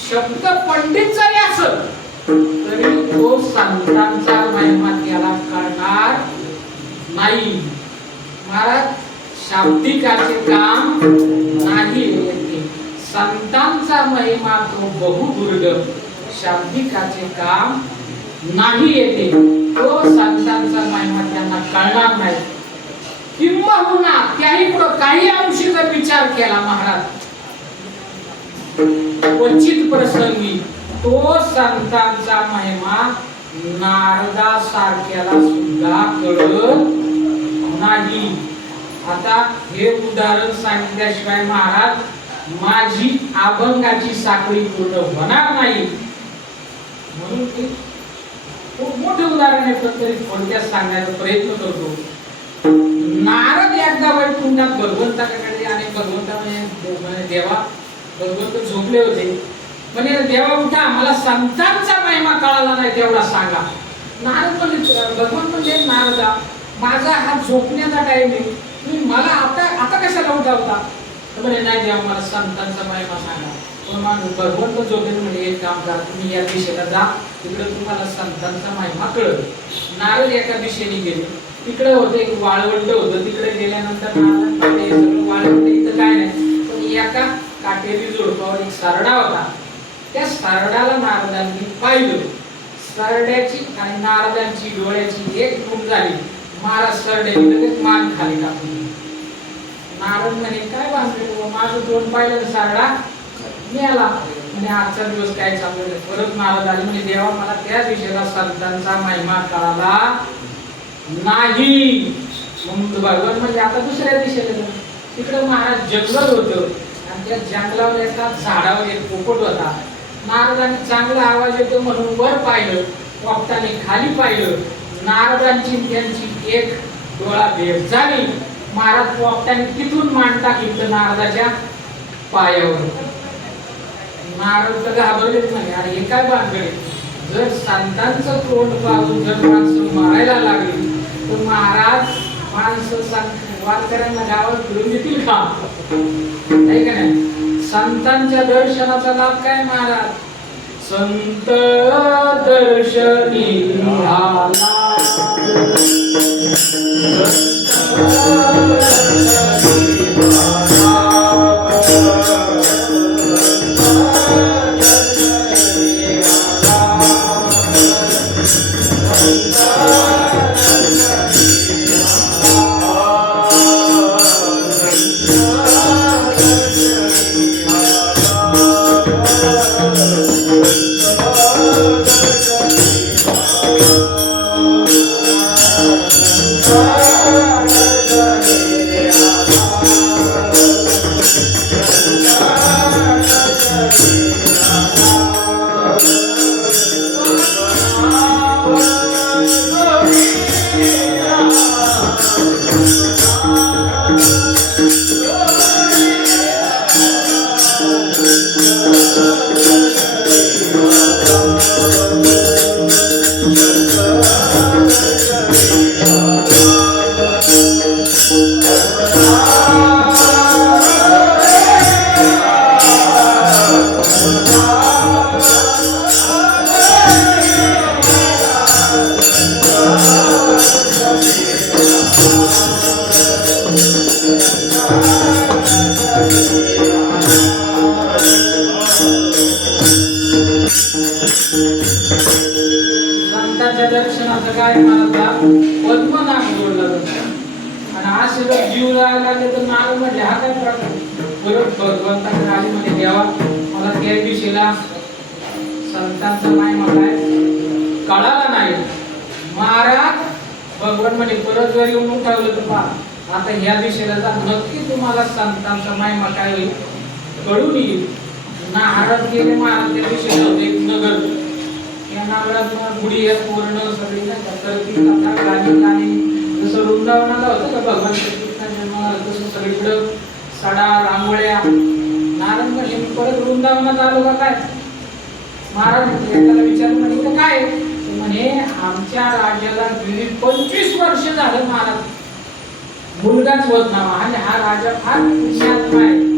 शब्द पंडित जरी असेल तरी तो संतांचा महिमा त्याला कळणार नाही. महाराज शाब्दिकाचे काम नाही येते, संतांचा महिमा तो बहुदुर्लभ, शाब्दिकाचे काम नाही येते, तो संतांचा महिमा त्यांना कळणार नाही. किंबहुना त्याही पुढे काही अंशी जर विचार केला महाराज क्वचित प्रसंगी, तो संतांचा महिमा नारदासारख्याला सुद्धा कळत नाही. आता हे उदाहरण सांगितल्याशिवाय महाराज माझी अभंगाची साखळी पूर्ण होणार नाही, म्हणून खूप मोठे उदाहरण आहे, पण तरी थोडक्यात सांगण्याचा प्रयत्न करतो. नारद एकदा वैकुंठात भगवंताकडे आणि भगवंताने देवा, भगवंत झोपले होते, म्हणे देवा उठा, मला संतांचा महिमा कळाला नाही तेवढा सांगा. नारद म्हणजे भगवंत म्हणजे नारदा, माझा हा झोपण्याचा टाइम आहे, तुम्ही मला आता कशाला उठावता? म्हणे नाही देवा मला संतांचा महिमा सांगा. पण भगवंत झोपेल, म्हणजे एक काम करा, तुम्ही या दिशेला जा, तिकडे तुम्हाला संतांचा महिमा कळेल. नारद एका दिशेने गेले, तिकडे होते एक वाळवंट होतं, तिकडे गेल्यानंतर नारद वाळवंट इथं काय नाही, पण एका काटेरी जोडपावर एक सरडा होता. त्या सरडाला नारदांनी पाहिलं. सरड्याची आणि नारदांची डोळ्याची एक गुण झाली. महाराज सरड्याने लगेच मान खाली टाकली. नारद म्हणे काय भानगड, माझं तोंड पाहिलं सरडा मिळाला. म्हणजे आजचा दिवस काय चालू आहे? परत नारद आले, म्हणजे देवा मला त्या दिशेला संतांचा महिमा कळाला नाही. मग भगवान म्हणजे आता दुसऱ्या दिशेला गेला. तिकडे महाराज जंगल होतं आणि त्या जंगलावर एका झाडावर एक पोपट होता. नारदांनी चांगला आवाज येतो म्हणून वर पाहिलं, पोपटाने खाली पाहिलं. नारदांची त्यांची एक डोळा भेट झाली. महाराज पोपटाने तिथून मान टाकली नारदाच्या पायावर. नारद तर घाबरलेच नाही, अरे हे काय भानगड, जर संतांचं तोंड पाहून जर माणसं मारायला लागली तर महाराज माणसं वारकऱ्यांना गावात फिरून देतील का? नाही का नाही? संतांच्या दर्शनाचा लाभ काय महाराज? संत दर्शनी आला संतांच्या दर्शनाचं काय महाराज पद्मनाभ जोडला जातो. आणि असे जर जीव लागायला लागले तर नाग म्हणजे हा काय प्रकार? बरोबर भगवंताच्या राजीमध्ये द्यावा मला त्या दिवशीला संतांचा माय म्हणाय कळाला नाही. महाराज भगवान म्हणजे परत जर येऊन उठावलं तर पहा आता ह्या दिशेला जा नक्की तुम्हाला संतांचा मायमा काय होईल कळून येईल. नारद गेले महाराज त्या दिशेला होते एक नगर या नागरात गुढी या पूर्ण सगळी नाही का तर ती कथा गाणी जसं वृंदावनाला होतं का भगवान श्रीकृष्ण जन्माला तसं सगळीकडं सडा रांगोळ्या. नारद म्हणजे मी परत वृंदावनात आलो का काय? महाराज एकाला विचारलं म्हणजे काय म्हणे आमच्या राजाला गेली 25 वर्ष झालं महाराज मुलगाच होत नव्हता आणि हा राजा फार पुण्यात्मा आहे.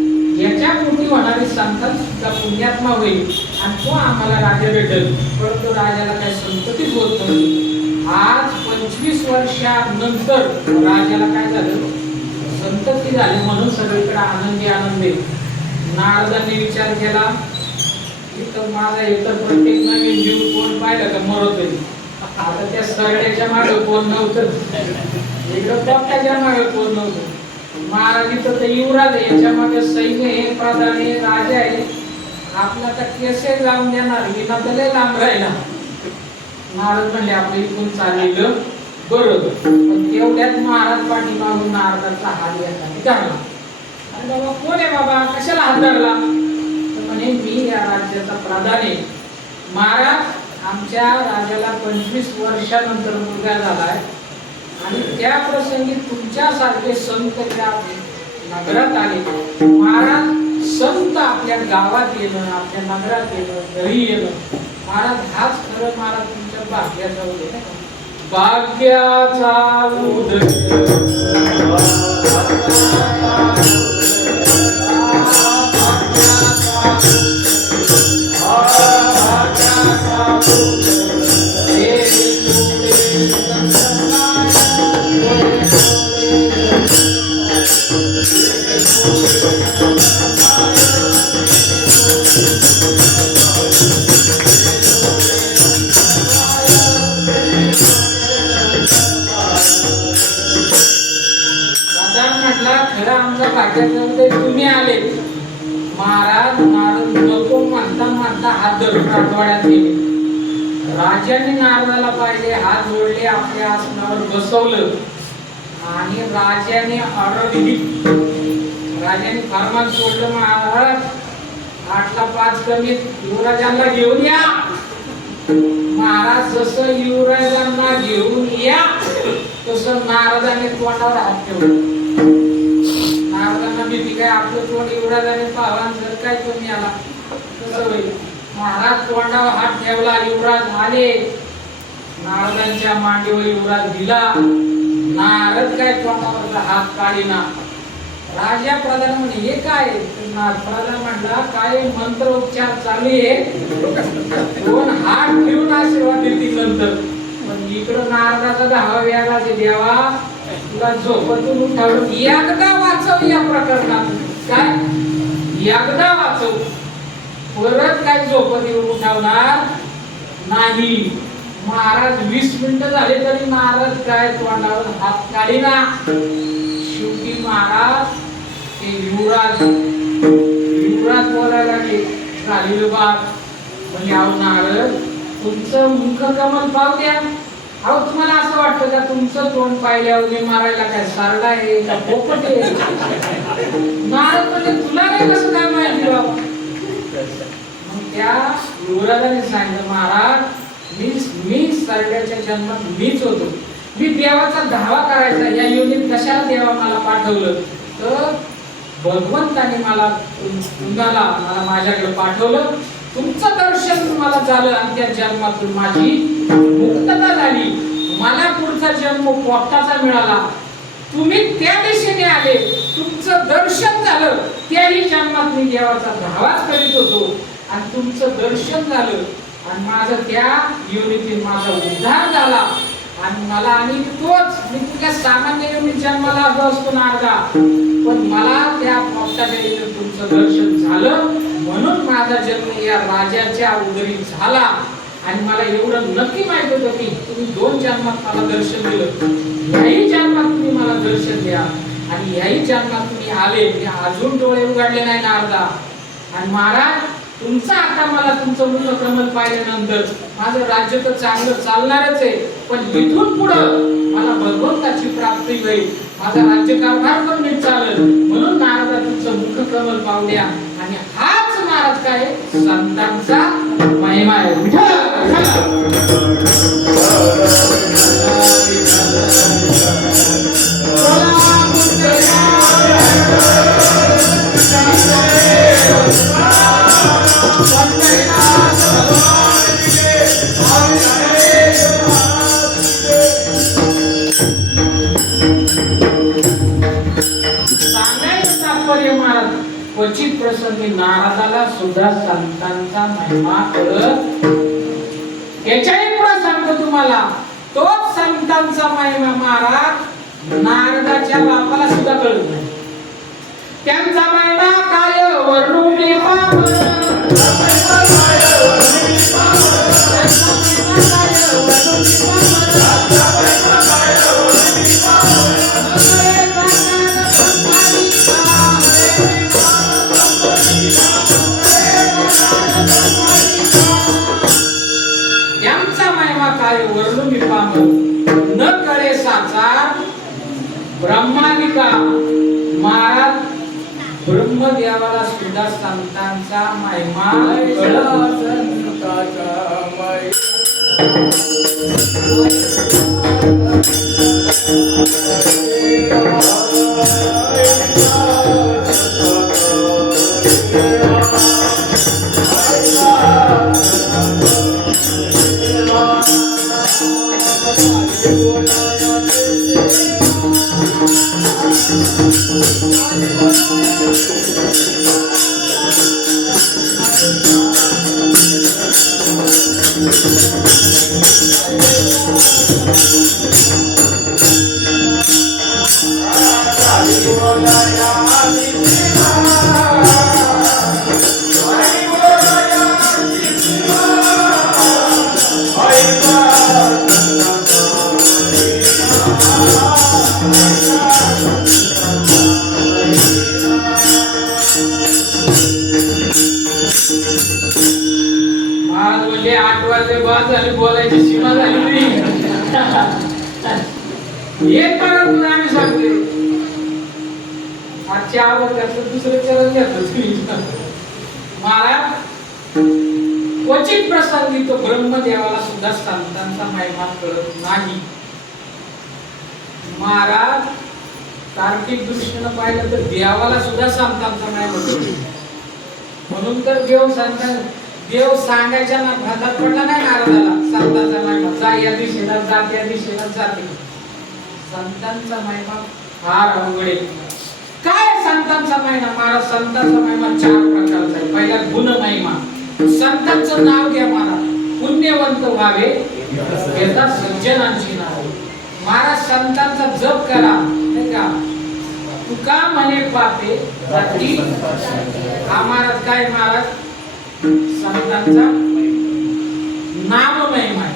याच्या पोटी होणारी संतान सुद्धा पुण्यात्मा होईल आणि तो आम्हाला राजा भेटेल. परंतु राजाला काही संततीच होत नव्हती. आज 25 वर्षानंतर राजाला काय झालं? संतती झाली म्हणून सगळीकडे आनंदी आनंदी. नारदांनी विचार केला तर माझा एकतर प्रत्येक नवीन जीव कोण पाहिलं का मरत होईल. आता त्या सरड्याच्या मागे कोण नव्हतं इकडं पोपटाच्या मागे कोण नव्हतं. महाराज इथं तर युवराज आहे याच्या मागे सैन्य हे प्रधान हे राजा आहे आपला तर केसे जाऊन देणार विना तले लांब राहिला. महाराज म्हणले आपलं इथून चाललेलं बरोबर. पण तेवढ्यात महाराज पाठीमागून नारदाचा हात घ्यायचा धरला. अरे बाबा कोण आहे बाबा कशाला हात धरला? म्हणे मी या राज्याचा प्रधान आहे. महाराज आमच्या राजाला 25 वर्षानंतर मुलगा झालाय आणि त्या प्रसंगी तुमच्यासारखे संत त्या नगरात आले. महाराज संत आपल्या गावात येणं आपल्या नगरात येणं घरी येणं महाराज हाच खरं महाराज तुमच्या भाग्याचा उदय भाग्याचा उदय. तुम्ही आले. महाराज नारद नको म्हणता म्हणता हात धरून राजवाड्यात गेले. राजाने नारदाला पाहिले हात जोडले आपल्या आसनावर बसवलं आणि राजाने ऑर्डर दिली. राजाने फरमान सोडलं महाराज 8ला 5 कमी युवराजांना घेऊन या. महाराज जसं युवराजांना घेऊन या तसं नारदाने तोंडावर हात ठेवला. नारदांना भीती काय आपलं तोंड युवराजाने पाहावा जर काय कमी आला तसं होईल. महाराज तोंडावर हात ठेवला, युवराज आले, नारदांच्या मांडीवर युवराज दिला. नारद काय तोंडावर हात काढीना. राजा प्रधान म्हणे हे काय? प्रधान म्हणला काय मंत्रोपचार चालू आहे, दोन हात ठेवून आशीर्वाद देतील नंतर. पण इकडं नारदाचा धावा वेगळा ते देवा तुला झोपतून उठावलं, एकदा वाचव या प्रकरणात. काय एकदा वाचव, परत काय झोपत येऊन उठावणार नाही. महाराज 20 मिनिटं झाले तरी महाराज काय तोंडावर हात काढीना. शेवटी महाराज ते युवराज बोलायला झालेलं बात म्हणजे अहो नारद तुमचं मुख कमल पाहू द्या. अहो तुम्हाला असं वाटतं का तुमचं तोंड पाहिल्यावर मारायला काय सारडा आहे का पोपट आहे? नारद म्हणजे तुला नाही कसं काय माहिती बाबा? मग त्या युवराजाने सांगितलं महाराज मी सरड्याच्या जन्मात मीच होतो. मी देवाचा धावा करायचा, या योनीत कशाला देवा मला पाठवलं? तर भगवंताने मला मला माझ्याकडे पाठवलं. तुमचं दर्शन मला झालं आणि त्या जन्मातून माझी मुक्तता झाली. मला पुढचा जन्म पोपटाचा मिळाला. तुम्ही त्या दिशेने आले, तुमचं दर्शन झालं. त्याही जन्मात मी देवाचा धावाच करीत होतो आणि तुमचं दर्शन झालं आणि माझं त्या योनीतून माझा उद्धार झाला. आणि मला आणि तोच मी तुझ्या सामान्य योनीत जन्माला आलो असतो नारदा, पण मला त्या पोपटाच्या योनीत तुमचं दर्शन झालं म्हणून माझा जन्म या राजाच्या उदरी झाला. आणि मला एवढं नक्की माहित होतं की तुम्ही 2 जन्मात मला दर्शन दिलं, याही जन्मात तुम्ही मला दर्शन द्या आणि याही जन्मात तुम्ही आले. मी अजून डोळे उघडले नाही नारदा. आणि महाराज तुमचा आता मला तुमचं मुख कमल पाहिल्यानंतर माझं राज्य तर चांगलं चालणारच आहे, पण इथून पुढं मला भगवंताची प्राप्ती होईल, माझा राज्यकारभार पण नीट चालेल. म्हणून नारदा तुमचं मुख कमल पाहू द्या. आणि हाच महाराज काय संतांचा महिमा आहे. क्वचित प्रसंगी नारदाला सुद्धा संतांचा महिमा कळत. याच्याही पुढे सांगतो तुम्हाला, तोच संतांचा महिमा महाराज नारदाच्या बापाला सुद्धा कळत नाही. त्यांचा महिमा काय वर्णून न कळे साचा ब्रह्मानिका. महाराज ब्रह्मदेवाला सुद्धा संतांचा महिमा बोलायची सीमा झाली नाही. एक पण आम्ही सांगते आजच्या आवडत्याचं दुसरं चरण घेतलं. महाराज क्वचित प्रसंगी तो ब्रह्मदेवाला सुद्धा संतांचा महिमा कळत नाही. महाराज तार्किक दृष्टीने पाहिलं तर देवाला सुद्धा संतांचा महिमा कळत. म्हणून तर देव सांगतात देव सांगायच्या ना भातात पडला नाही नारदाला संतांचा महिमा जा या दिशेला जात या दिशेला जाते. संतांचा महिमा फार अवघड आहे. काय संतांचा महिमा? महाराज संतांचा महिमा 4 प्रकारचा आहे. पहिला गुण महिमा. संतांचं नाव घ्या महाराज, पुण्यवंत व्हावे याचा सज्जनांची नाव. महाराज संतांचा जप करा नाही का. तुका म्हणे पापे जाती. हा महाराज काय महाराज संतांचा नाम महिमा आहे.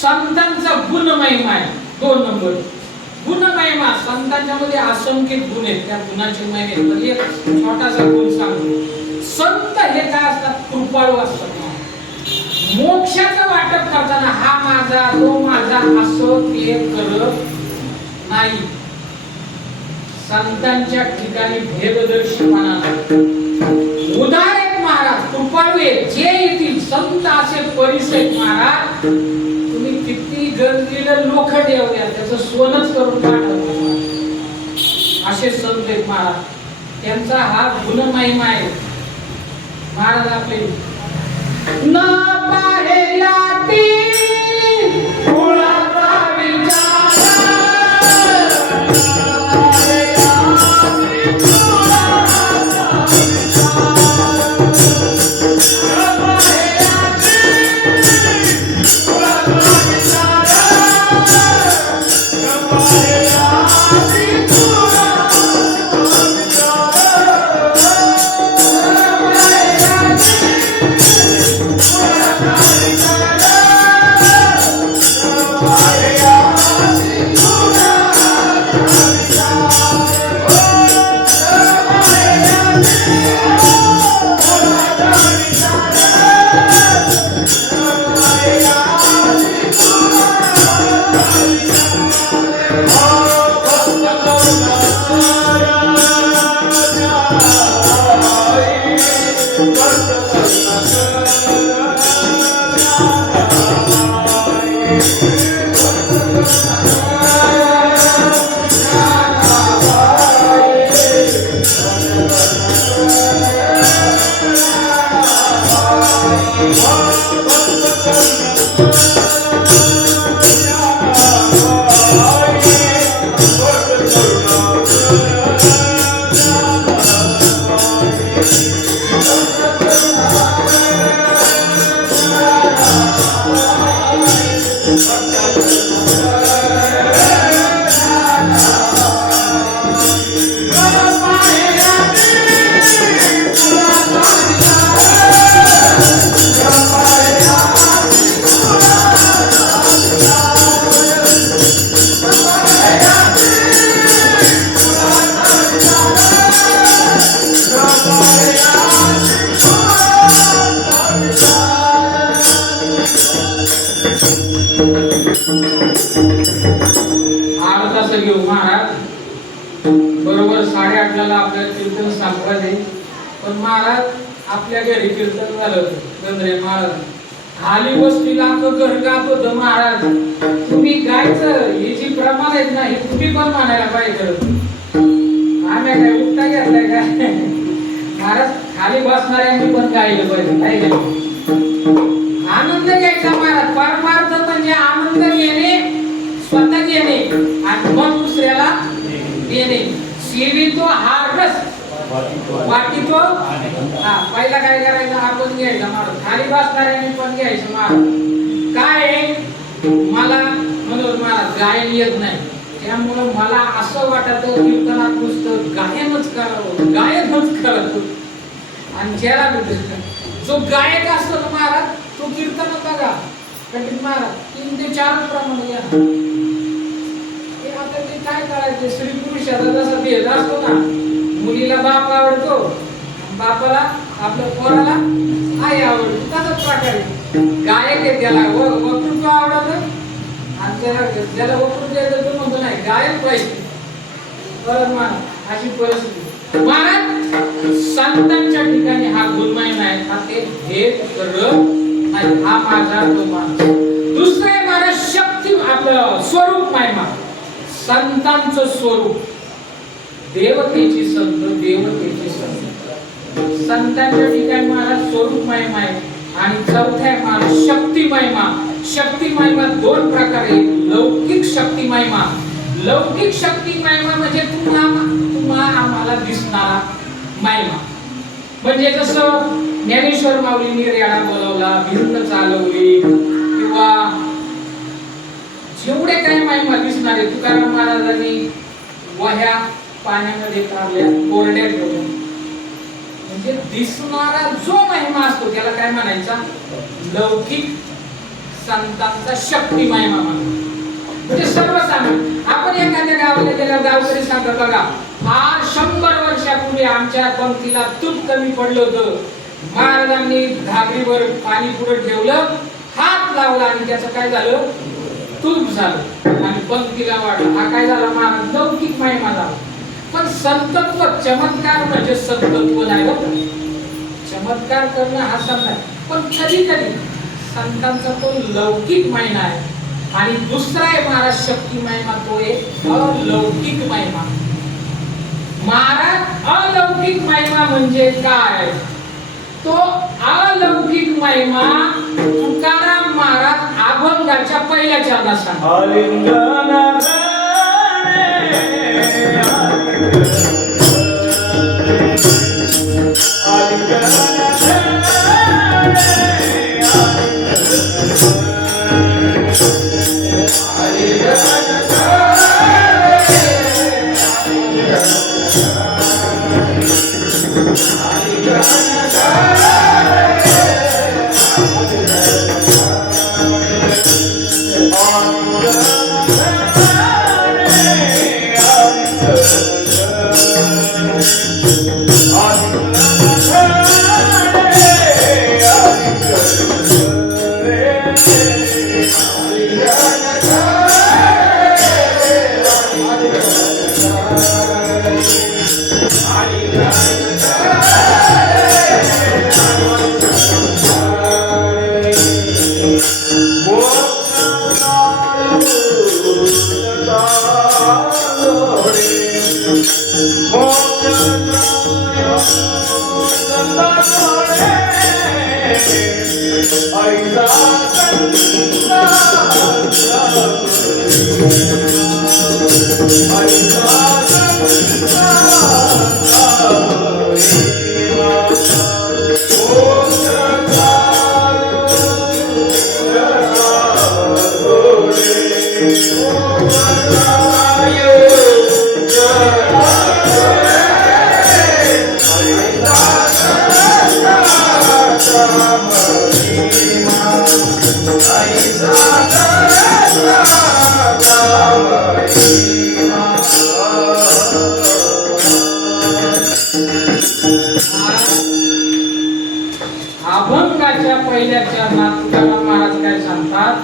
संतांचा गुण महिमा आहे 2 नंबर. गुण महिमा संतांच्या मध्ये असंख्य गुण आहेत. त्या गुणाची महिमा तर एक छोटासा गुण सांगतो. संत हे काय असतात? कृपाळू असतात. मोक्षाचं वाटप करताना हा माझा तो माझा असं ते करत नाही. संतांच्या ठिकाणी भेददर्शीपणा नाही. उदार आहेत महाराज, कृपाळू आहेत. जे येतील संत असे परिसर महाराज तुम्ही किती गरजेलं लोक देव द्या त्याचं सोनच करून पाठवतो. असे संत आहेत महाराज. त्यांचा हा गुण महिमा आहे. महाराज आपले न पाहेयाती कुळाचा विचार घेऊ महाराज. बरोबर 8:30 ला आपल्याला कीर्तन संपवायचे. पण महाराज आपल्या घरी कीर्तन झालं होतं. गंधरे महाराज खाली बसलीला घर गात होतं महाराज. तुम्ही गायचं हे जी प्रमाण आहेत ना हे तुम्ही पण म्हणायला पाहिजे. आम्ही काय उठता घेतलाय काय महाराज. खाली बसणाऱ्यांनी पण गायलं पाहिजे नाही का. आनंद घ्यायचा महाराज. परमार्थ म्हणजे आनंद घेणे, स्वतः घेणे आणि मग दुसऱ्याला देणे. सेवितो हार्डस वाटितो. हा पहिला काय करायचं आपण घ्यायचा महाराज. खाली बसणाऱ्यांनी पण घ्यायचं महाराज. काय मला म्हणून महाराज गायन येत नाही त्यामुळं मला असं वाटत कीर्तनात नुसतं गायनच करावं गायनच करावं. आणि ज्याला जो गायक असतो महाराज तो कीर्तन बघा कठीण महाराज 3 ते 4 प्रमाणे घ्या. आता ते काय करायचं स्त्री पुरुषाचा जसा भेद असतो ना. मुलीला बाप आवडतो, बापाला आपल्या पोराला आई आवडतो. तसंच प्रकारे गायक आहे त्याला वक्तृत्व आवडतं आणि त्याला वक्तृत्व येतं तो म्हणतो नाही गायक पाहिजे. बरं महाराज अशी परिस्थिती. महाराज संतांच्या ठिकाणी हा गुणमय नाही. हा ते भेद करत नाही. हा माझा तो माझा. दुसरे महाराज शक्ती आपलं स्वरूप महिमा. संतांचं स्वरूप देवतेची संत देवतेची संत. संतांच्या ठिकाणी महाराज स्वरूप महिमा आहे. आणि चौथा आहे महाराज शक्ती महिमा. शक्ती महिमा दोन प्रकारे, लौकिक शक्ती महिमा. लौकिक शक्ती महिमा म्हणजे तुम्हा आम्हाला दिसणारा महिमा. म्हणजे जसं ज्ञानेश्वर माऊलींनी रेडा बोलवला, भिन्न चालवली, किंवा जेवढे काही महिमा दिसणारे, तुकाराम महाराजांनी वह्या पाण्यामध्ये काढल्या, कोरड्या ठेवल्या. म्हणजे दिसणारा जो महिमा असतो त्याला काय म्हणायचा? लौकिक संतांचा शक्ती महिमा म्हणतो. म्हणजे सर्वसामान्य. आपण एखाद्या गावाला गेल्यावर गावकरी सांगतात, बघा हा 100 वर्षापूर्वी आमच्या पंक्तीला तूप कमी पडलं होतं, महाराजांनी घागरीवर पाणी पुढे ठेवलं, हात लावला आणि त्याचं काय झालं? तूप झालं आणि पंक्तीला वाढलं. हा काय झाला? महाराज लौकिक महिमा झाला. पण संतत्व चमत्कार म्हणजे संतत्व नाही बरं. चमत्कार करणं हा संत आहे, पण कधी कधी संतांचा तो लौकिक महिमा आहे. आणि दुसरा आहे महाराज शक्ती महिमा, तो एक अलौकिक महिमा. महाराज अलौकिक महिमा म्हणजे काय? तो अलौकिक महिमा तुकाराम महाराज अभंगाच्या पहिल्या चरणात सांगतात. अभंगाच्या पहिल्या चरणात तुकाराम महाराज काय सांगतात?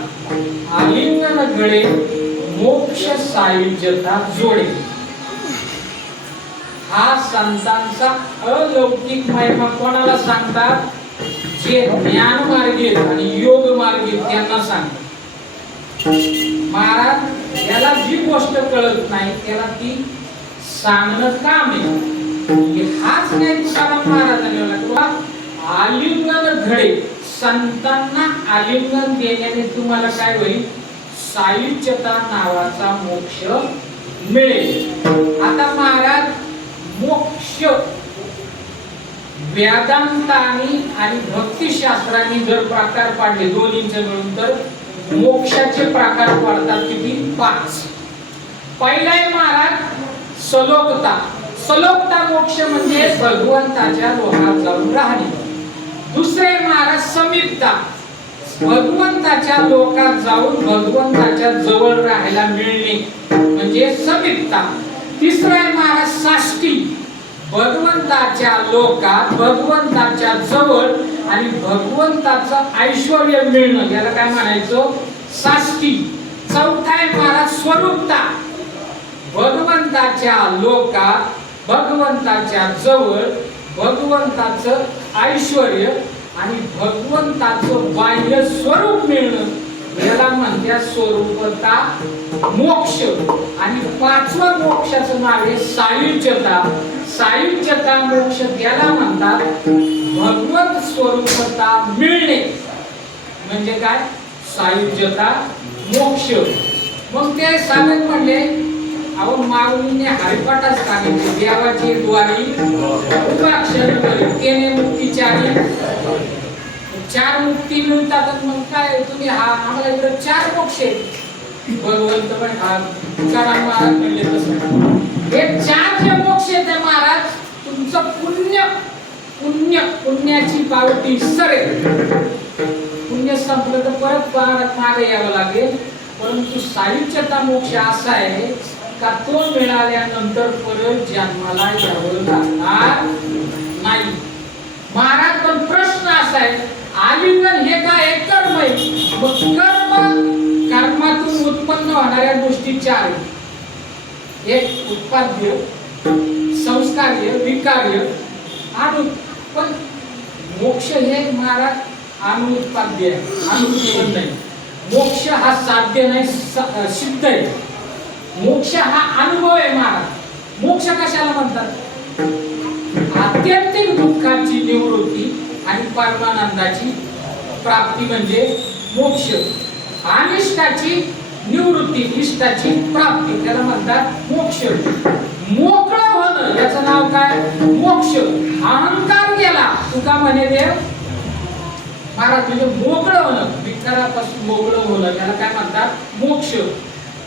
आलिंगन गळे मोक्ष सायुज्यता जोडे. हा संतांचा अलौकिक महिमा कोणाला सांगतात? जे ज्ञान मार्गी आणि योग मार्गी त्यांना सांगतात. महाराज याला जी गोष्ट कळत नाही त्याला ती सांगणं काम आहे. हाच नाही तुकाराम महाराजांनी आलिंगन घडे. संतांना आलिंगन देण्याने तुम्हाला काय होईल? सायुज्यता नावाचा मोक्ष मिळेल. आता महाराज मोक्ष वेदांतानी आणि भक्तिशास्त्रांनी जर प्रकार पाडले दोन्हींचे मिळून, तर मोक्षाचे प्रकार पडतात किती? 5. पहिला आहे महाराज सलोकता. सलोकता मोक्ष म्हणजे भगवंताच्या लोकात जाऊन राहणे. दुसरे महाराज समीपता, भगवंताच्या लोकात जाऊन भगवंताच्या जवळ राहायला मिळणे म्हणजे समीपता. तिसरा आहे महाराज साष्टी, भगवंताच्या लोकात भगवंताच्या जवळ आणि भगवंताचं ऐश्वर्य मिळणं, याला काय म्हणायचं? साष्टी. चौथा आहे महाराज स्वरूपता, भगवंताच्या लोकात भगवंताच्या जवळ भगवंताचं ऐश्वर्य आणि भगवंताचं बाह्य स्वरूप मिळणं, याला म्हणतात स्वरूपता मोक्ष. आणि 5वं मोक्षाचं नाव आहे सायुज्यता. सायुज्यता मोक्ष त्याला म्हणतात भगवत स्वरूपता मिळणे म्हणजे काय? सायुज्यता मोक्ष. मग ते साधक म्हणले, अहो माऊलीने हरिपाठाच सांगितले, देवाची द्वारी उपाक्षर करी केने मुक्ती चारी. चार मुक्ती मिळतात. मग काय तुम्ही आम्हाला इकडे चार मोक्ष आहेत. भगवंत पण तुकाराम महाराज म्हणले तसं हे चार जे मोक्ष आहेत महाराज, तुमचं पुण्याची पावती सरेल. पुण्य संपलं तर परत मागे यावं लागेल. परंतु सायुज्यता मोक्ष असा आहे का तो मिळाल्यानंतर परत जन्माला यावं लागणार नाही. महाराज पण प्रश्न असा आहे, आलिंगन हे काय? कर्म आहे. मग कर्मातून उत्पन्न होणाऱ्या गोष्टी चार आहेत. एक उत्पाद्य, संस्कार्य, विकार्य, पण मोक्ष हे महाराज अनुत्पाद्य आहे, अनुत्पन्न नाही. मोक्ष हा साध्य नाही, सिद्ध आहे. मोक्ष हा अनुभव आहे महाराज. मोक्ष कशाला म्हणतात? आत्यंतिक दुःखाची निवृत्ती आणि परमानंदाची प्राप्ती म्हणजे मोक्ष. अनिष्टाची निवृत्ती, इष्टाची प्राप्ती त्याला म्हणतात मोक्ष. मोकळं होणं याचं नाव काय? मोक्ष. अहंकार गेला तुका म्हणे देव महाराज, म्हणजे मोकळं होणं, विकारापासून मोकळं होणं त्याला काय म्हणतात? मोक्ष.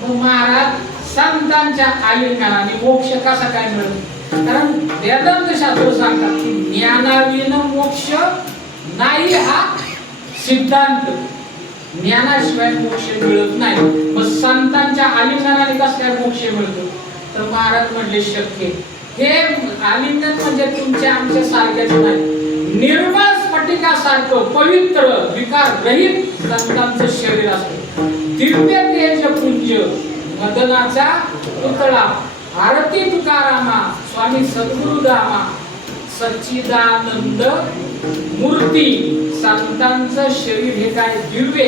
मग महाराज संतांच्या आलिंगनाने मोक्ष कसा काय मिळतो? कारण वेदांत शास्त्र सांगतात की ज्ञानाविना मोक्ष नाही हा सिद्धांत. ज्ञानाशिवाय मोक्ष मिळत नाही. मग संतांच्या आलिंगनाने कसा काय मोक्ष मिळतो? तर महाराज म्हणले शक्य. हे आलिंगन म्हणजे तुमच्या आमच्या सारख्याच नाही, निर्मळ स्फटिकासारखं पवित्र विकार रहित संतांचं शरीर असतं. दिव्य तेज पुंज मदनाचा पुतळा, आरती तुकारामा, स्वामी सद्गुरुदामा, सच्चिदानंद मूर्ती. संतांचं शरीर हे काय? दिव्य.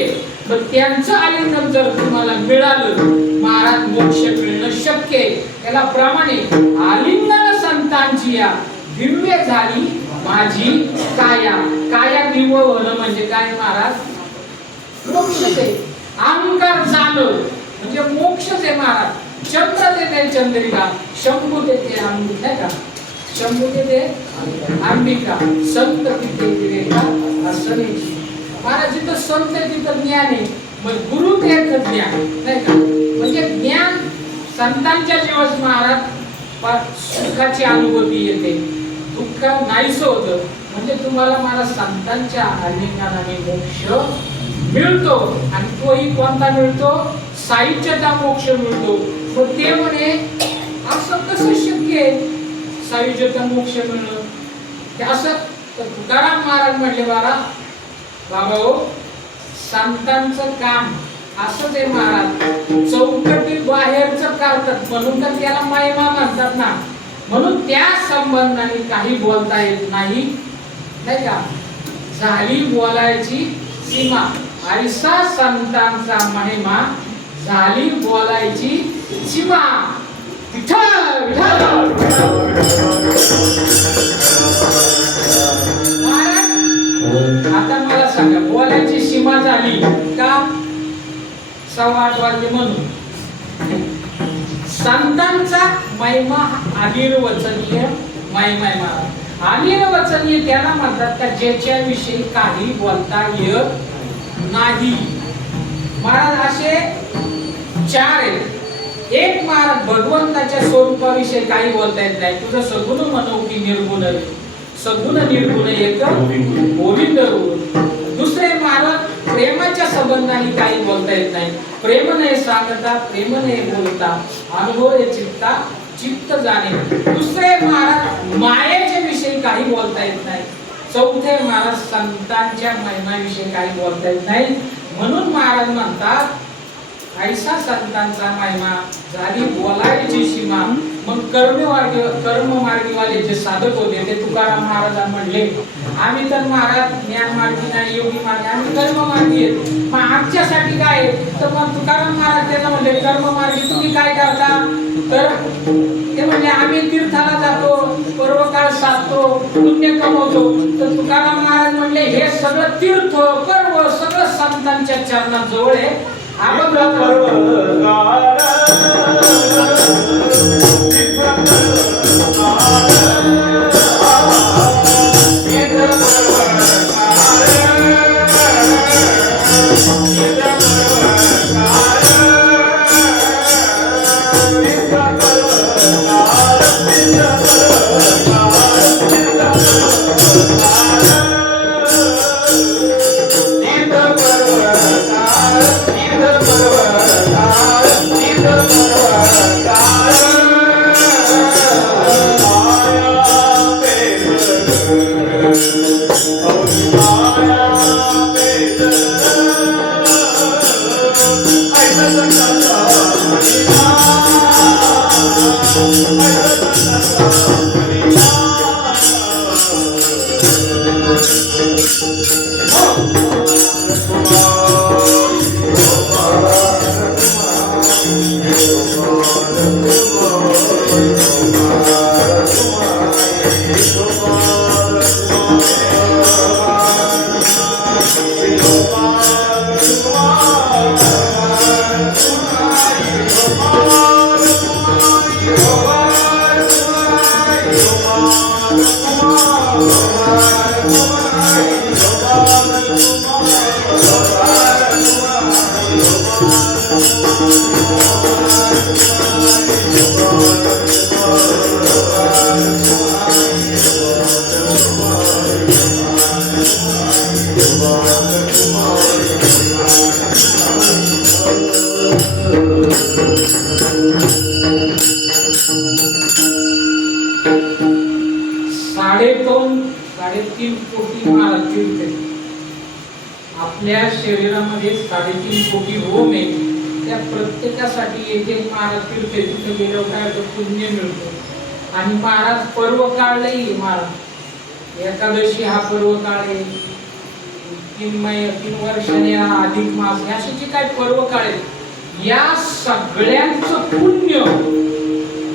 पण त्यांचं आलिंगन जर तुम्हाला मिळालं महाराज, मोक्ष मिळणं शक्य आहे. त्याला प्रमाणे आलिंगन संतांची या दिव्य झाली माझी काया. काया दिव्य होणं म्हणजे काय महाराज? मोक्ष आहे. अहंकार जाणव म्हणजे मोक्षच आहे महाराज. चंद्र देते चंद्रिका, शंभू देते अंबिका, नाही का? शंभू देते अंबिका, संत तिथे विवेका असणे. महाराज जिथं संत तिथं ज्ञान आहे. मग गुरु ते ज्ञान, नाही का? म्हणजे ज्ञान संतांच्या जीवास महाराज सुखाची अनुभूती येते, दुःख नाहीसं होतं. म्हणजे तुम्हाला मला संतांच्या आलिंगनाने मोक्ष मिळतो. आणि तोही कोणता मिळतो? सायुज्यता मोक्ष मिळतो. मग ते म्हणे असं कसं शक्य आहे सायुज्यता मोक्ष मिळणं? ते असं तुकाराम महाराज म्हटले, बाबा हो, संतांचं काम असंच आहे महाराज, चौकटी बाहेरचं करतात म्हणून तर त्याला महिमा म्हणतात ना. म्हणून त्या संबंधाने काही बोलता येत नाही, नाही का? झाली बोलायची सीमा. ऐसा संतांचा महिमा, झाली बोलायची सीमा. विठ्ठल विठ्ठल. आता मला सांगा, बोलायची सीमा झाली का? 8:15 वाजले म्हणून. संतांचा महिमा अनिर्वचनीय महिमा आहे महाराज. अनिर्वचनीय त्याला म्हणतात का ज्याच्या विषयी काही बोलता येत नाही. महाराज असे चार आहेत. एक महाराज भगवंताच्या स्वरूपाविषयी काही बोलता येत नाही. तुझं सगुण म्हणू की निर्गुण? सगुण निर्गुण एक गोविंद. दुसरे महाराज प्रेमाच्या संबंधाने काही बोलता येत नाही. प्रेम नाही सांगता, प्रेम नाही बोलता, अनुभव चित्ता चित्त जाणे. दुसरे महाराज मायेच्या विषयी काही बोलता येत नाही. चौथे महाराज संतांच्या महिमाविषयी काही बोलता येत नाही. म्हणून महाराज म्हणतात ऐसा संतांचा महिमा, झाली बोलायची सीमा. मग कर्ममार्गीवाले जे साधक होते ते तुकाराम महाराज म्हणले, आम्ही तर महाराज ज्ञान मार्गी नाही, योगी मार्गी, आम्ही कर्ममार्गी आहेत. मग आमच्यासाठी काय? तर मग तुकाराम महाराज त्यांना म्हणले, कर्ममार्गी तुम्ही काय करता? तर ते म्हणले आम्ही तीर्थाला जातो, पर्वकाळ साधतो, पुण्य कमवतो. तर तुकाराम महाराज म्हणले हे सगळं तीर्थ पर्व सगळं संतांच्या चरणात जवळ आहे. आपण आपल्या शरीरामध्ये 3.5 कोटी रोम आहे. त्या प्रत्येकासाठी एक एक महाराज तीर्थ तिथे गेल्यावर काय होतं, पुण्य मिळतं. आणि महाराज पर्व काळ नाही, महाराज एकादशी हा पर्व काळ आहे, 3 वर्षाने अधिक मास असे जे काय पर्व काळ आहे, या सगळ्यांचं पुण्य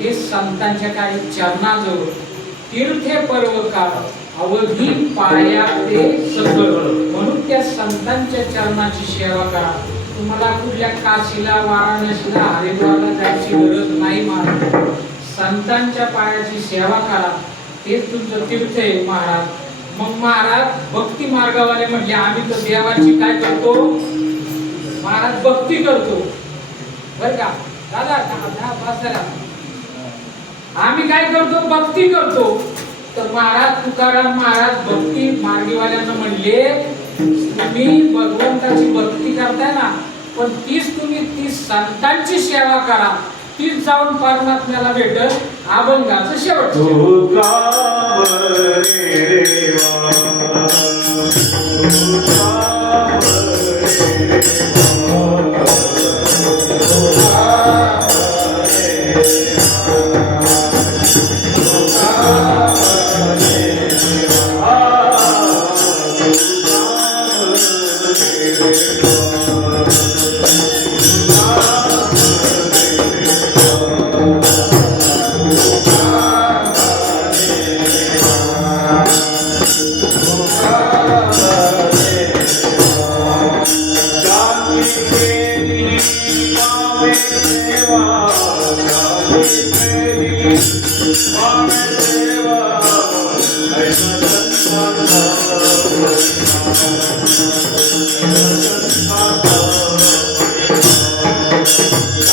हे संतांच्या काही चरणाजवळ तीर्थे पर्व काळ अवधी पाया ते सकळ. म्हणून त्या संतांच्या चरणाची सेवा करा. तुम्हाला कुठल्या काशीला, वाराणसीला, हरिद्वारला जायची गरज नाही. महाराज संतांच्या पायाची सेवा करा, तेच तुमचं तीर्थ आहे महाराज. मग महाराज भक्ती मार्गावाले म्हटले आम्ही तर देवाची काय करतो महाराज, भक्ती करतो. बर का दादा, आम्ही काय करतो, भक्ती करतो. तर महाराज तुकाराम महाराज भक्ती मार्गीवाल्यांना म्हणले तुम्ही भगवंताची भक्ती करताय ना, पण ती संतांची सेवा करा, तीच जाऊन परमात्म्याला भेटल. अभंगाचं शेवट.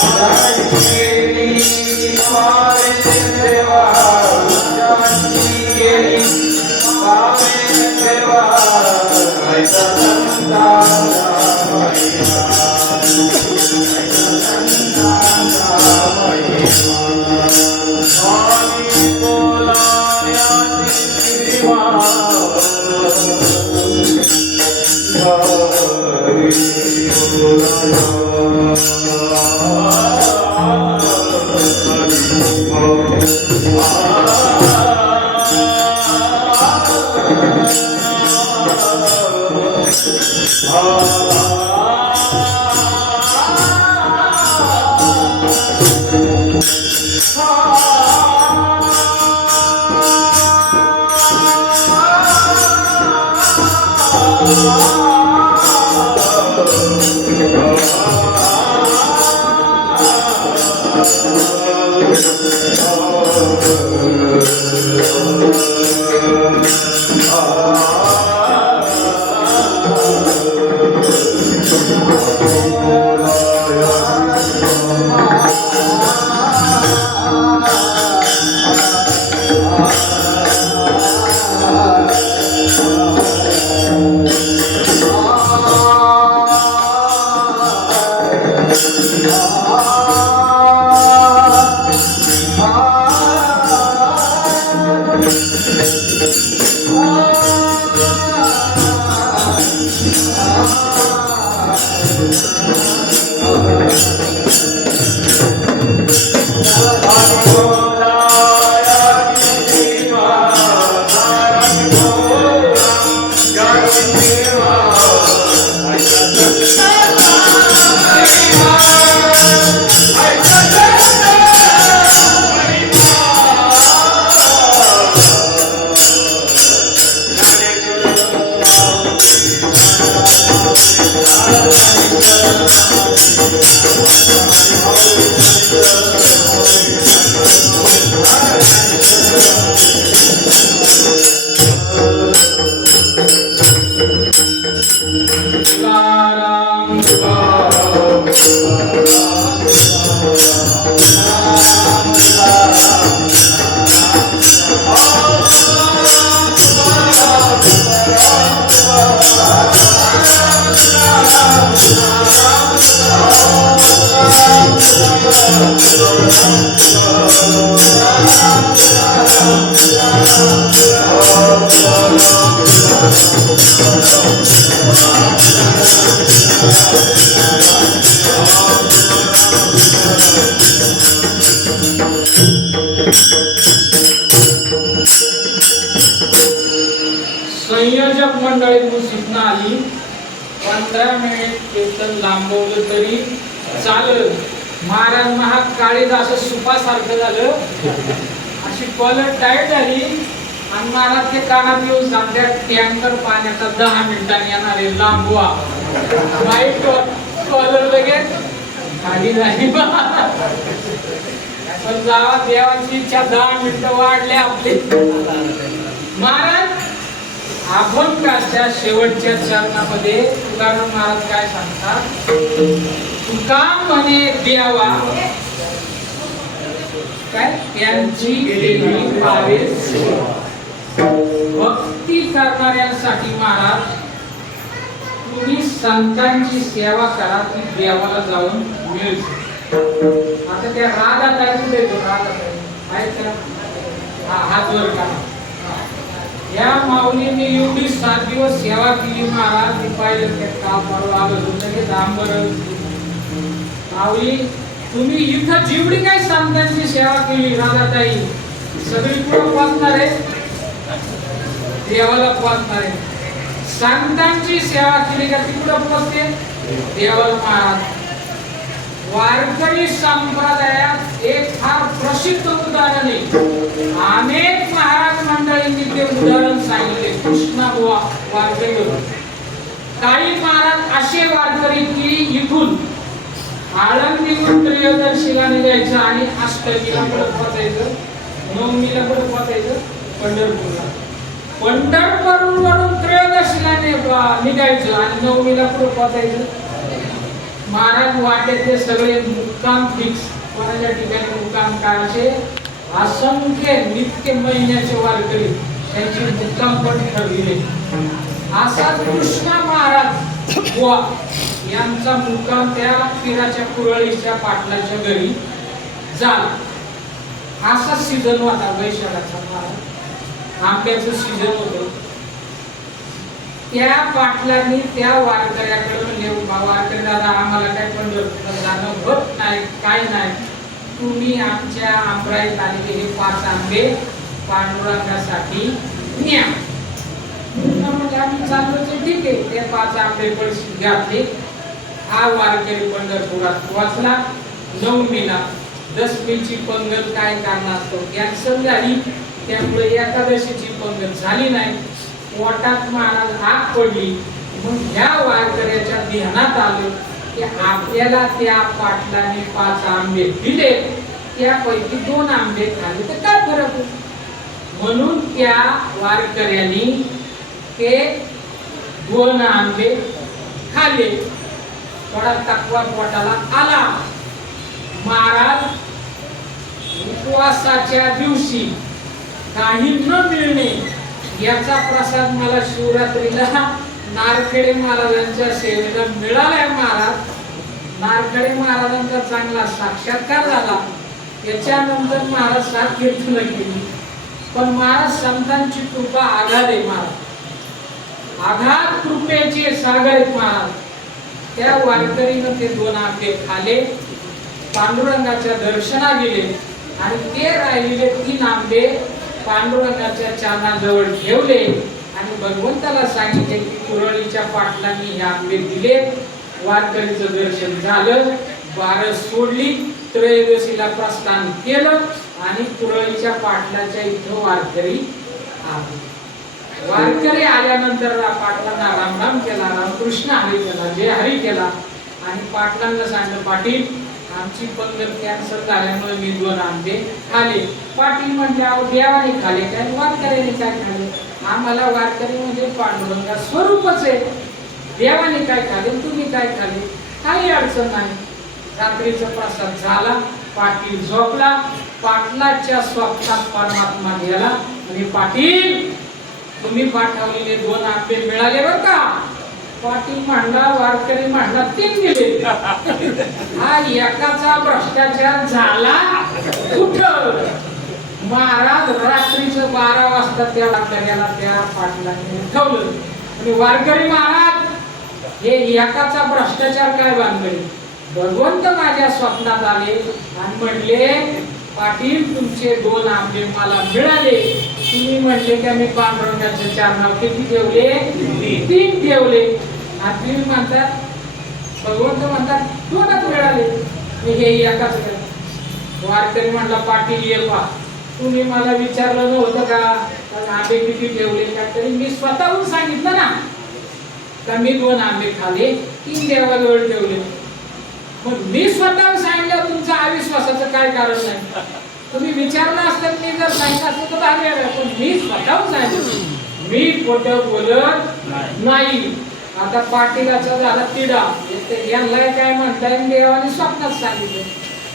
Hare संयोजक मंडळीतून सूचना आली 15 मिनिट कीर्तन लांबवलं तरी चालेल. महाराज महाग काळीज असं सुपासारखं झालं, अशी कॉलर टाईट झाली आणि महाराज ते कानात येऊन सांगतात टँकर पाण्याचा 10 मिनिटांनी येणार आहे, लांबवा. वाईट कॉलर लगेच खाली झाली. पण जावा देवाची इच्छा 10 मिनिटं वाढले आपले. महाराज अभंगाच्या शेवटच्या चरणामध्ये तुकाराम महाराज काय सांगतात, तुका म्हणे देवा काय त्यांची केली पावे सेवा. भक्ती करणाऱ्यांसाठी महाराज तुम्ही संतांची सेवा करा, ती देवाला जाऊन मिळते. आता त्या राधा ताई कुठे येतो, राधा ताई आहेत का? हा हात वर का. या माऊलीने एवढी 7 दिवस सेवा केली महाराज. मी पाहिलं ते काम आलं होतं की दांबर माऊली तुम्ही इथं जेवढी काही संतांची सेवा केली राधाताई सगळी कुठं पोचणार आहे, देवाला पोचणार आहे. संतांची सेवा केली का ती कुठं पोचते, देवाला. महाराज वारकरी संप्रदायात एक फार प्रसिद्ध उदाहरण आहे. अनेक महाराज मंडळींनी ते उदाहरण सांगितले. कृष्णा वारकरी होते. काही महाराज असे वारकरी की इथून आळंदीहून त्रयोदशीला निघायचं आणि अष्टमीला पुढे पोचायचं, नवमीला पुढे पोचायचं पंढरपूरला. पंढरपूरवरून त्रयोदशीला निघायचं आणि नवमीला पुढे पोचायचं. महाराज वाटेतले सगळे मुक्काम फिक्स, कोणाच्या ठिकाणी मुक्काम करायचे. असंख्य नित्य महिन्याचे वारकरी त्यांची मुक्काम पण ठरविले. असा कृष्णा महाराज बुवा यांचा मुक्काम त्या पीराच्या कुरळीच्या पाटलाच्या घरी झाला. असा सीझन होता वैशाखाचा. महाराज आंब्याचं सीझन होतं. त्या पाटलांनी त्या वारकऱ्याकडे म्हणले, वारकरी दादा आम्हाला काय पंढरपूरला जाणं होत नाही, काय नाही, तुम्ही आमच्या आंबराईत आलेले हे 5 आंबे पांडुरंगासाठी न्या. म्हणजे आम्ही चाललो तर ठीक आहे. ते 5 आंबे पडशी घातले. हा वारकरी पंढरपुरात पोहोचला. नवमीला दशमीची पंगत काय कारणास्तव कॅन्सल झाली, त्यामुळे एकादशीची पंगत झाली नाही. पोटात महाराज आग पडली. मग ह्या वारकऱ्याच्या ध्यानात आलं की आपल्याला त्या पाटलाने 5 आंबे दिले, त्यापैकी 2 आंबे खाले तर काय फरक होतो. म्हणून त्या वारकऱ्यांनी ते 2 आंबे खाल्ले. थोडा तकवा पोटाला आला. महाराज उपवासाच्या दिवशी काही न मिळणे याचा प्रसाद मला शिवरात्रीला नारखेडे महाराजांच्या सेवेला मिळालाय. महाराज नारखेडे महाराजांचा चांगला साक्षात्कार झाला. त्याच्यानंतर महाराज 7 कीर्तन केली. पण महाराज संतांची कृपा आघात आहे. महाराज आघात कृपेचे सागर आहेत. महाराज त्या वारकरीनं ते 2 आंबे खाले, पांडुरंगाच्या दर्शना गेले आणि ते राहिलेले 3 आंबे पांडुरंगाच्या चरणाजवळ ठेवले आणि भगवंताला सांगितले की कुरळीच्या पाटलांनी हे आंबे दिले. वारकरीचं दर्शन झालं, बारस सोडली, त्रयोदशीला प्रस्थान केलं आणि कुरळीच्या पाटलाच्या इथं वारकरी आले. वारकरी आल्यानंतर पाटलांना रामराम केला, रामकृष्ण हरी केला, जय हरी केला आणि पाटलांना सांगितलं, पाटील आमची पंगत कॅन्सल झाल्यामुळे मी 2 आंबे खाले. पाटील म्हटले, अहो देवाने खाले काय, वारकऱ्याने काय खाले? आम्हाला वारकरी म्हणजे पांडुरंगा स्वरूपच आहे. देवाने काय खाले, तुम्ही काय खाले, काही अडचण नाही. रात्रीचा प्रसाद झाला. पाटील झोपला. पाटलाच्या स्वप्नात परमात्मा गेला आणि पाटील तुम्ही पाठवलेले 2 आंबे मिळाले बरं का. पाटील म्हणला, वारकरी म्हणला 3 दिले. हा एकाचा भ्रष्टाचार झाला कुठं. महाराज रात्रीचं 12 वाजता त्या वारकऱ्याला त्या पाटलाने उठवलं आणि वारकरी महाराज हे एकाचा भ्रष्टाचार काय बांधले. भगवंत माझ्या स्वप्नात आले आणि म्हणले, पाटील तुमचे 2 आंबे मला मिळाले. तुम्ही म्हणले की मी पांडुरंगाच्या चरणावर किती ठेवले, 3 ठेवले आणि तुम्ही म्हणतात, भगवंत म्हणतात 2च मिळाले, हे एकाच. वारकरी म्हणला, पाटील ये पा, तुम्ही मला विचारलं नव्हतं का आंबे किती ठेवले का, तरी मी स्वतःहून सांगितलं ना का मी 2 आंबे खाले, 3 देवाजवळ ठेवले. मग मी स्वतःहून सांगितलं, तुमचा अविश्वासाचं काय कारण नाही. तुम्ही विचारलं असतं, मी जर सांगितलं असतं तर आले, पण मी स्वतःहून सांगितलं, मी खोटं बोलत नाही. आता पाटीलाचा झाला तिडा, यांना काय म्हणताय, देवाने स्वप्नात सांगितलं.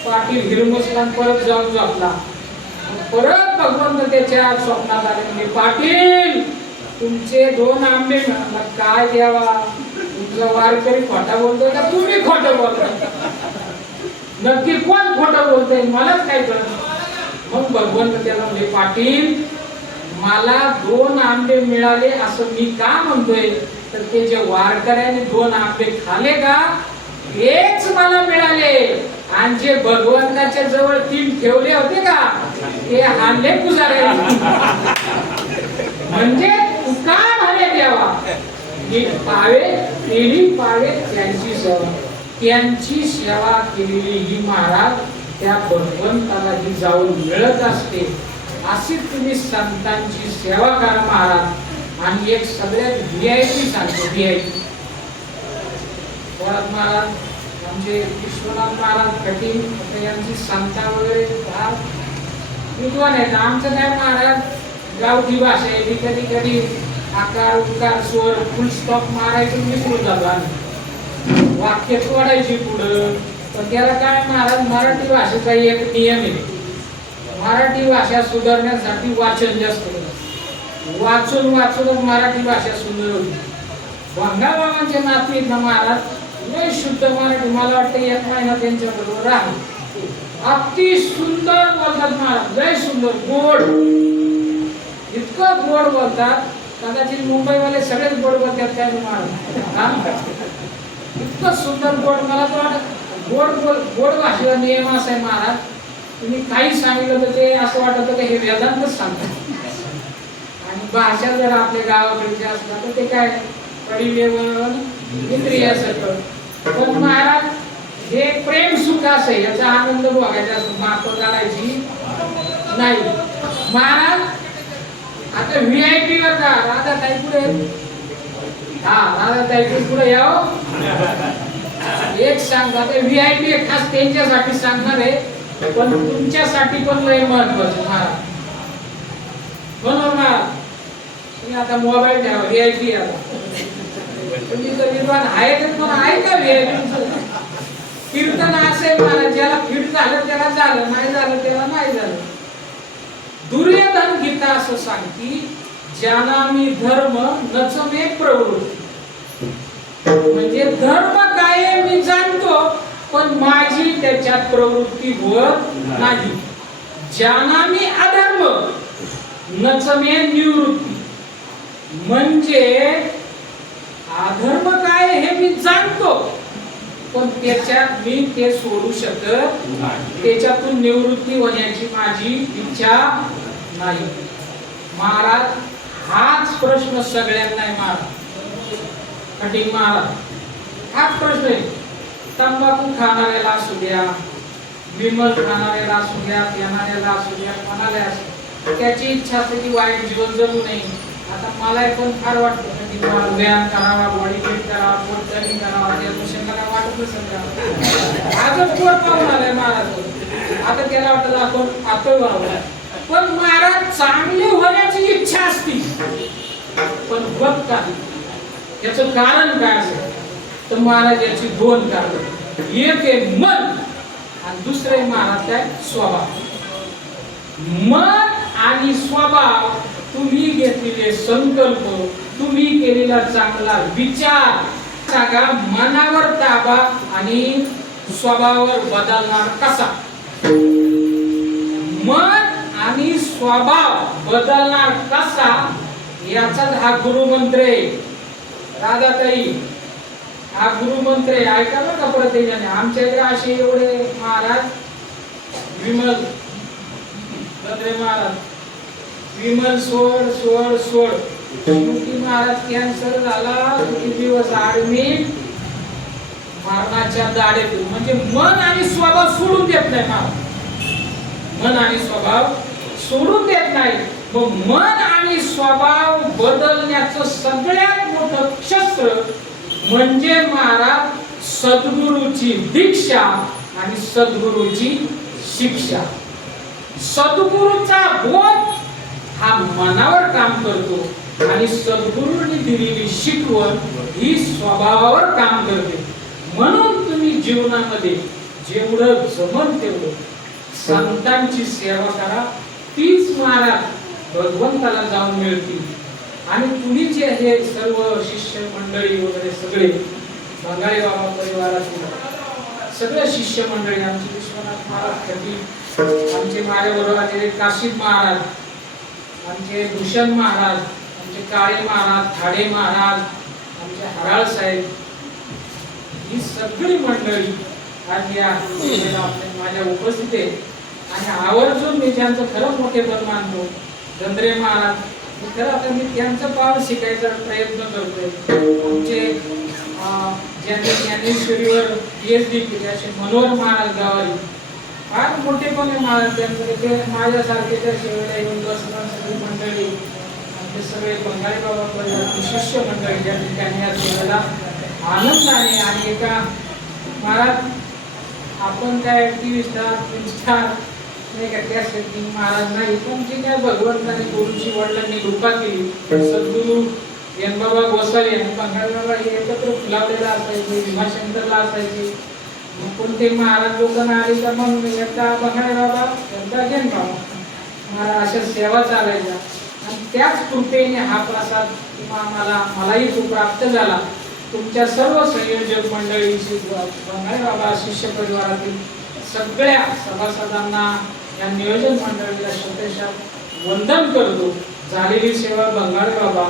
पाटील हिरमुसला परत जाऊन झोपला. परत भगवंत त्याच्या स्वप्नात आले म्हणजे, पाटील तुमचे 2 आंबे मिळाला. काय देवा, तुमचा वारकरी खोटा बोलतोय का तुम्ही खोटं बोलताय? नक्की कोण खोटं बोलतोय मलाच काय कळत. मग भगवंत त्याला म्हणजे, पाटील मला 2 आंबे मिळाले असं मी का म्हणतोय, तर ते जे वारकऱ्याने 2 आंबे खाले का हेच मला मिळाले आणि जे भगवंताच्या जवळ 3 ठेवले होते का ते हाणले पुजारे. म्हणजे तुका म्हणे देवा, पावे त्यांची सेवा. त्यांची सेवा केलेली ही महाराज त्या भगवंताला ही जाऊन मिळत असते. अशी तुम्ही संतांची सेवा करा महाराज. आणि एक सगळ्यात व्हीआयपी सांगतो, व्हीआयपी महाराज आमचे विश्वनाथ महाराज कठीण यांची संता वगैरे विद्वान आहेत. आमचं काय महाराज गावठी भाषा आहे, कधी कधी आकार उकार स्वर फुल स्टॉप मारायचं विसरून जातो, वाक्य तोडायची पुढं. पण त्याला काय महाराज मराठी भाषेचा एक नियम आहे, मराठी भाषा सुधारण्यासाठी वाचन जास्त वाचून वाचूनच मराठी भाषा सुंदर होती. भंगाबाबांचे नाती आहेत ना महाराज, लय शुद्ध मराठी. मला वाटतं 1 महिना त्यांच्या बरोबर राहा, अति सुंदर बोलतात महाराज, लय सुंदर गोड, इतकं गोड बोलतात. कदाचित मुंबईवाले सगळेच गोड बोलतात काय महाराज, इतकं सुंदर गोड. मला तर वाटत गोड भाषेचा नियम असा आहे महाराज, तुम्ही काही सांगितलं तर ते असं वाटतं की हे वेदांतच सांगतात. आणि भाषा जर आपल्या गावाकडची असतात तर ते काय पडिलेवर इंद्रियासारखं. पण महाराज हे प्रेम सुख असे याचा आनंद बघायचा असतो, माप काढायची नाही. महाराज आता व्हीआयपी वर जा. राधा ताई पुढे, हा राधा ताई पुढे याव. एक सांगता ते व्हीआयपी खास त्यांच्यासाठी सांगणार आहे, पण तुमच्यासाठी पण लय महत्वाचं महाराज. बरोबर महाराज, तुम्ही आता मोबाईल ठेवा, व्हीआयपी आता तुम्ही तर विद्वान आहे पण आहे का व्हीआयपी? कीर्तन असेल महाराज, ज्याला फिट झालं त्याला झालं, नाही झालं त्याला नाही झालं. दुर्योधन गीता असं सांगती, ज्याना मी धर्म नचमे प्रवृत्ती. म्हणजे धर्म काय आहे मी जाणतो, पण माझी त्याच्यात प्रवृत्ती होत नाही. ज्याना मी अधर्म नचमे निवृत्ती. म्हणजे अधर्म काय हे मी जाणतो, पण त्याच्यात मी ते सोडू शकत नाही, त्याच्यातून निवृत्ती होण्याची माझी इच्छा नाही. महाराज हाच प्रश्न सगळ्यांना आहे महाराज, कठीण महाराज हाच प्रश्न आहे. तंबाखू खाणाऱ्याला असू द्या, विमल खाणाऱ्याला असू द्या, पिणाऱ्याला असू द्या, कोणाला असू, त्याची इच्छा असते की वाईट जीवन जगू नये. आता मला पण फार वाटतं की व्यायाम करावा, बॉडी फिट करावा, पोट कमी करावा, त्या दुसऱ्याला काय वाटत नसेल. आजच पोट पाहून आलाय महाराज, आता त्याला वाटलं आपण आतळ व्हावं. पण महाराज चांगले होण्याची इच्छा असती, पण होत नाही. याचं कारण काय असेल तर महाराज याची दोन कारण. एक आहे मन आणि दुसरे महाराज काय स्वभाव. मन आणि स्वभाव, तुम्ही घेतलेले संकल्प, तुम्ही केलेला चांगला विचार, सांगा मनावर ताबा आणि स्वभावावर बदलणार कसा? मन आणि स्वभाव बदलणार कसा याचा हा गुरुमंत्र आहे. राधाताई हा गुरुमंत्र आहे, ऐका बरं का प्रत्येकाने. आमच्या इकडे असे एवढे महाराज, विमल बद्रे महाराज, विमल सोड सोड सोड. शेवटी महाराज कॅन्सर झाला, किती दिवस ऍडमिट, मरणाच्या दाढेतून. म्हणजे मन आणि स्वभाव सोडून देत नाही महाराज, मन आणि स्वभाव सोडून देत नाही. मग मन आणि स्वभाव बदलण्याचं सगळ्यात मोठं शस्त्र म्हणजे महाराज सद्गुरूची दीक्षा आणि सद्गुरूची शिक्षा. सद्गुरूचा बोध हा मनावर काम करतो आणि सद्गुरूंनी दिलेली शिकवण ही स्वभावावर काम करते. म्हणून तुम्ही जीवनामध्ये जेवढं जमन तेवढं संतांची सेवा करा, तीच महाराज भगवंताला जाऊन मिळतील. आणि तुम्ही जे हे सर्व शिष्य मंडळी वगैरे सगळे बंगाली बाबा परिवारातील सगळे शिष्य मंडळी, आमचे विश्वनाथ महाराज खटी, आमचे माझ्याबरोबर आलेले काशीद महाराज, आमचे भूषण महाराज, आमचे काळे महाराज, थाडे महाराज, आमचे हराळ साहेब, ही सगळी मंडळी आज या माझ्या उपस्थित आहे. आणि आवर्जून मी ज्यांचं खरं मोठेपण मानतो, गंद्रे महाराज, खरं आता मी त्यांचं पाव शिकायचा प्रयत्न करतोय. आमचे ज्यांनी ज्ञानेश्वरीवर PhD केली असे मनोहर महाराज गावारी, फार मोठेपण आहे महाराज त्यांचं. ते माझ्यासारखेच्या शेवटला येऊन बसणार सगळी मंडळी, आमचे सगळे बंगाली बाबा परिवार शिष्य मंडळी ज्या ठिकाणी या सेवेला आनंद आहे. आणि एका महाराज आपण काय ऍक्टिव्हिस्ट नाही का त्यासाठी महाराज नाही, पण जे काय भगवंताने गुरुची वडिलांनी कृपा केली, सद्गुरू यनबाबा गोसावी आणि बंगाली बाबा हे एकत्र फुलावलेला असायचे, भीमाशंकरला असायचे. कोणते महाराज लोकांना आले तर मग एकदा बंगाली बाबा एकदा यनबाबा महाराज अशा सेवा चालायच्या. आणि त्याच कृपेने हा प्रसाद मलाही तो प्राप्त झाला. तुमच्या सर्व संयोजक मंडळीची, बंगाली बाबा शिष्य परिवारातील सगळ्या सभासदांना, या नियोजन मंडळीला शतशः वंदन करतो. झालेली सेवा बंगाली बाबा,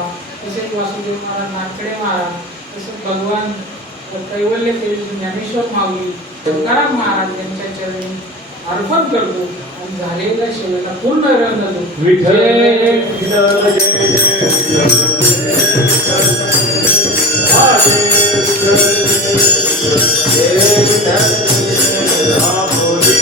तसेच वासुदेव महाराज, नाटकडे महाराज, तसेच भगवान कैवल्य ज्ञानेश्वर माऊली, तुकाराम महाराज यांच्या चरणी अर्पण करतो. आणि झालेल्या शेवेला पूर्ण रंग देऊ. विठ्ठल जय विठ्ठल जय जय विठ्ठल हा जय विठ्ठल जय विठ्ठल हा बोली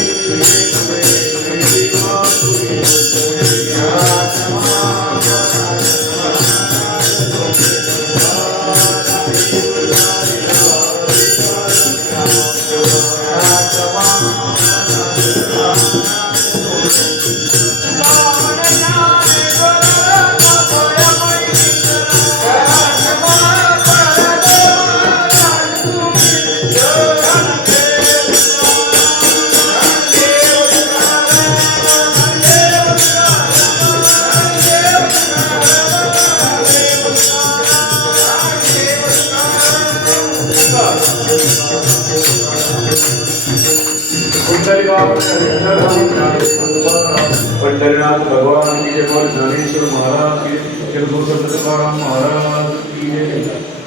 पंढरीनाथ भगवान की जय, बोल ज्ञानेश्वर महाराज की जय, बोल संत तुकाराम महाराज की जय.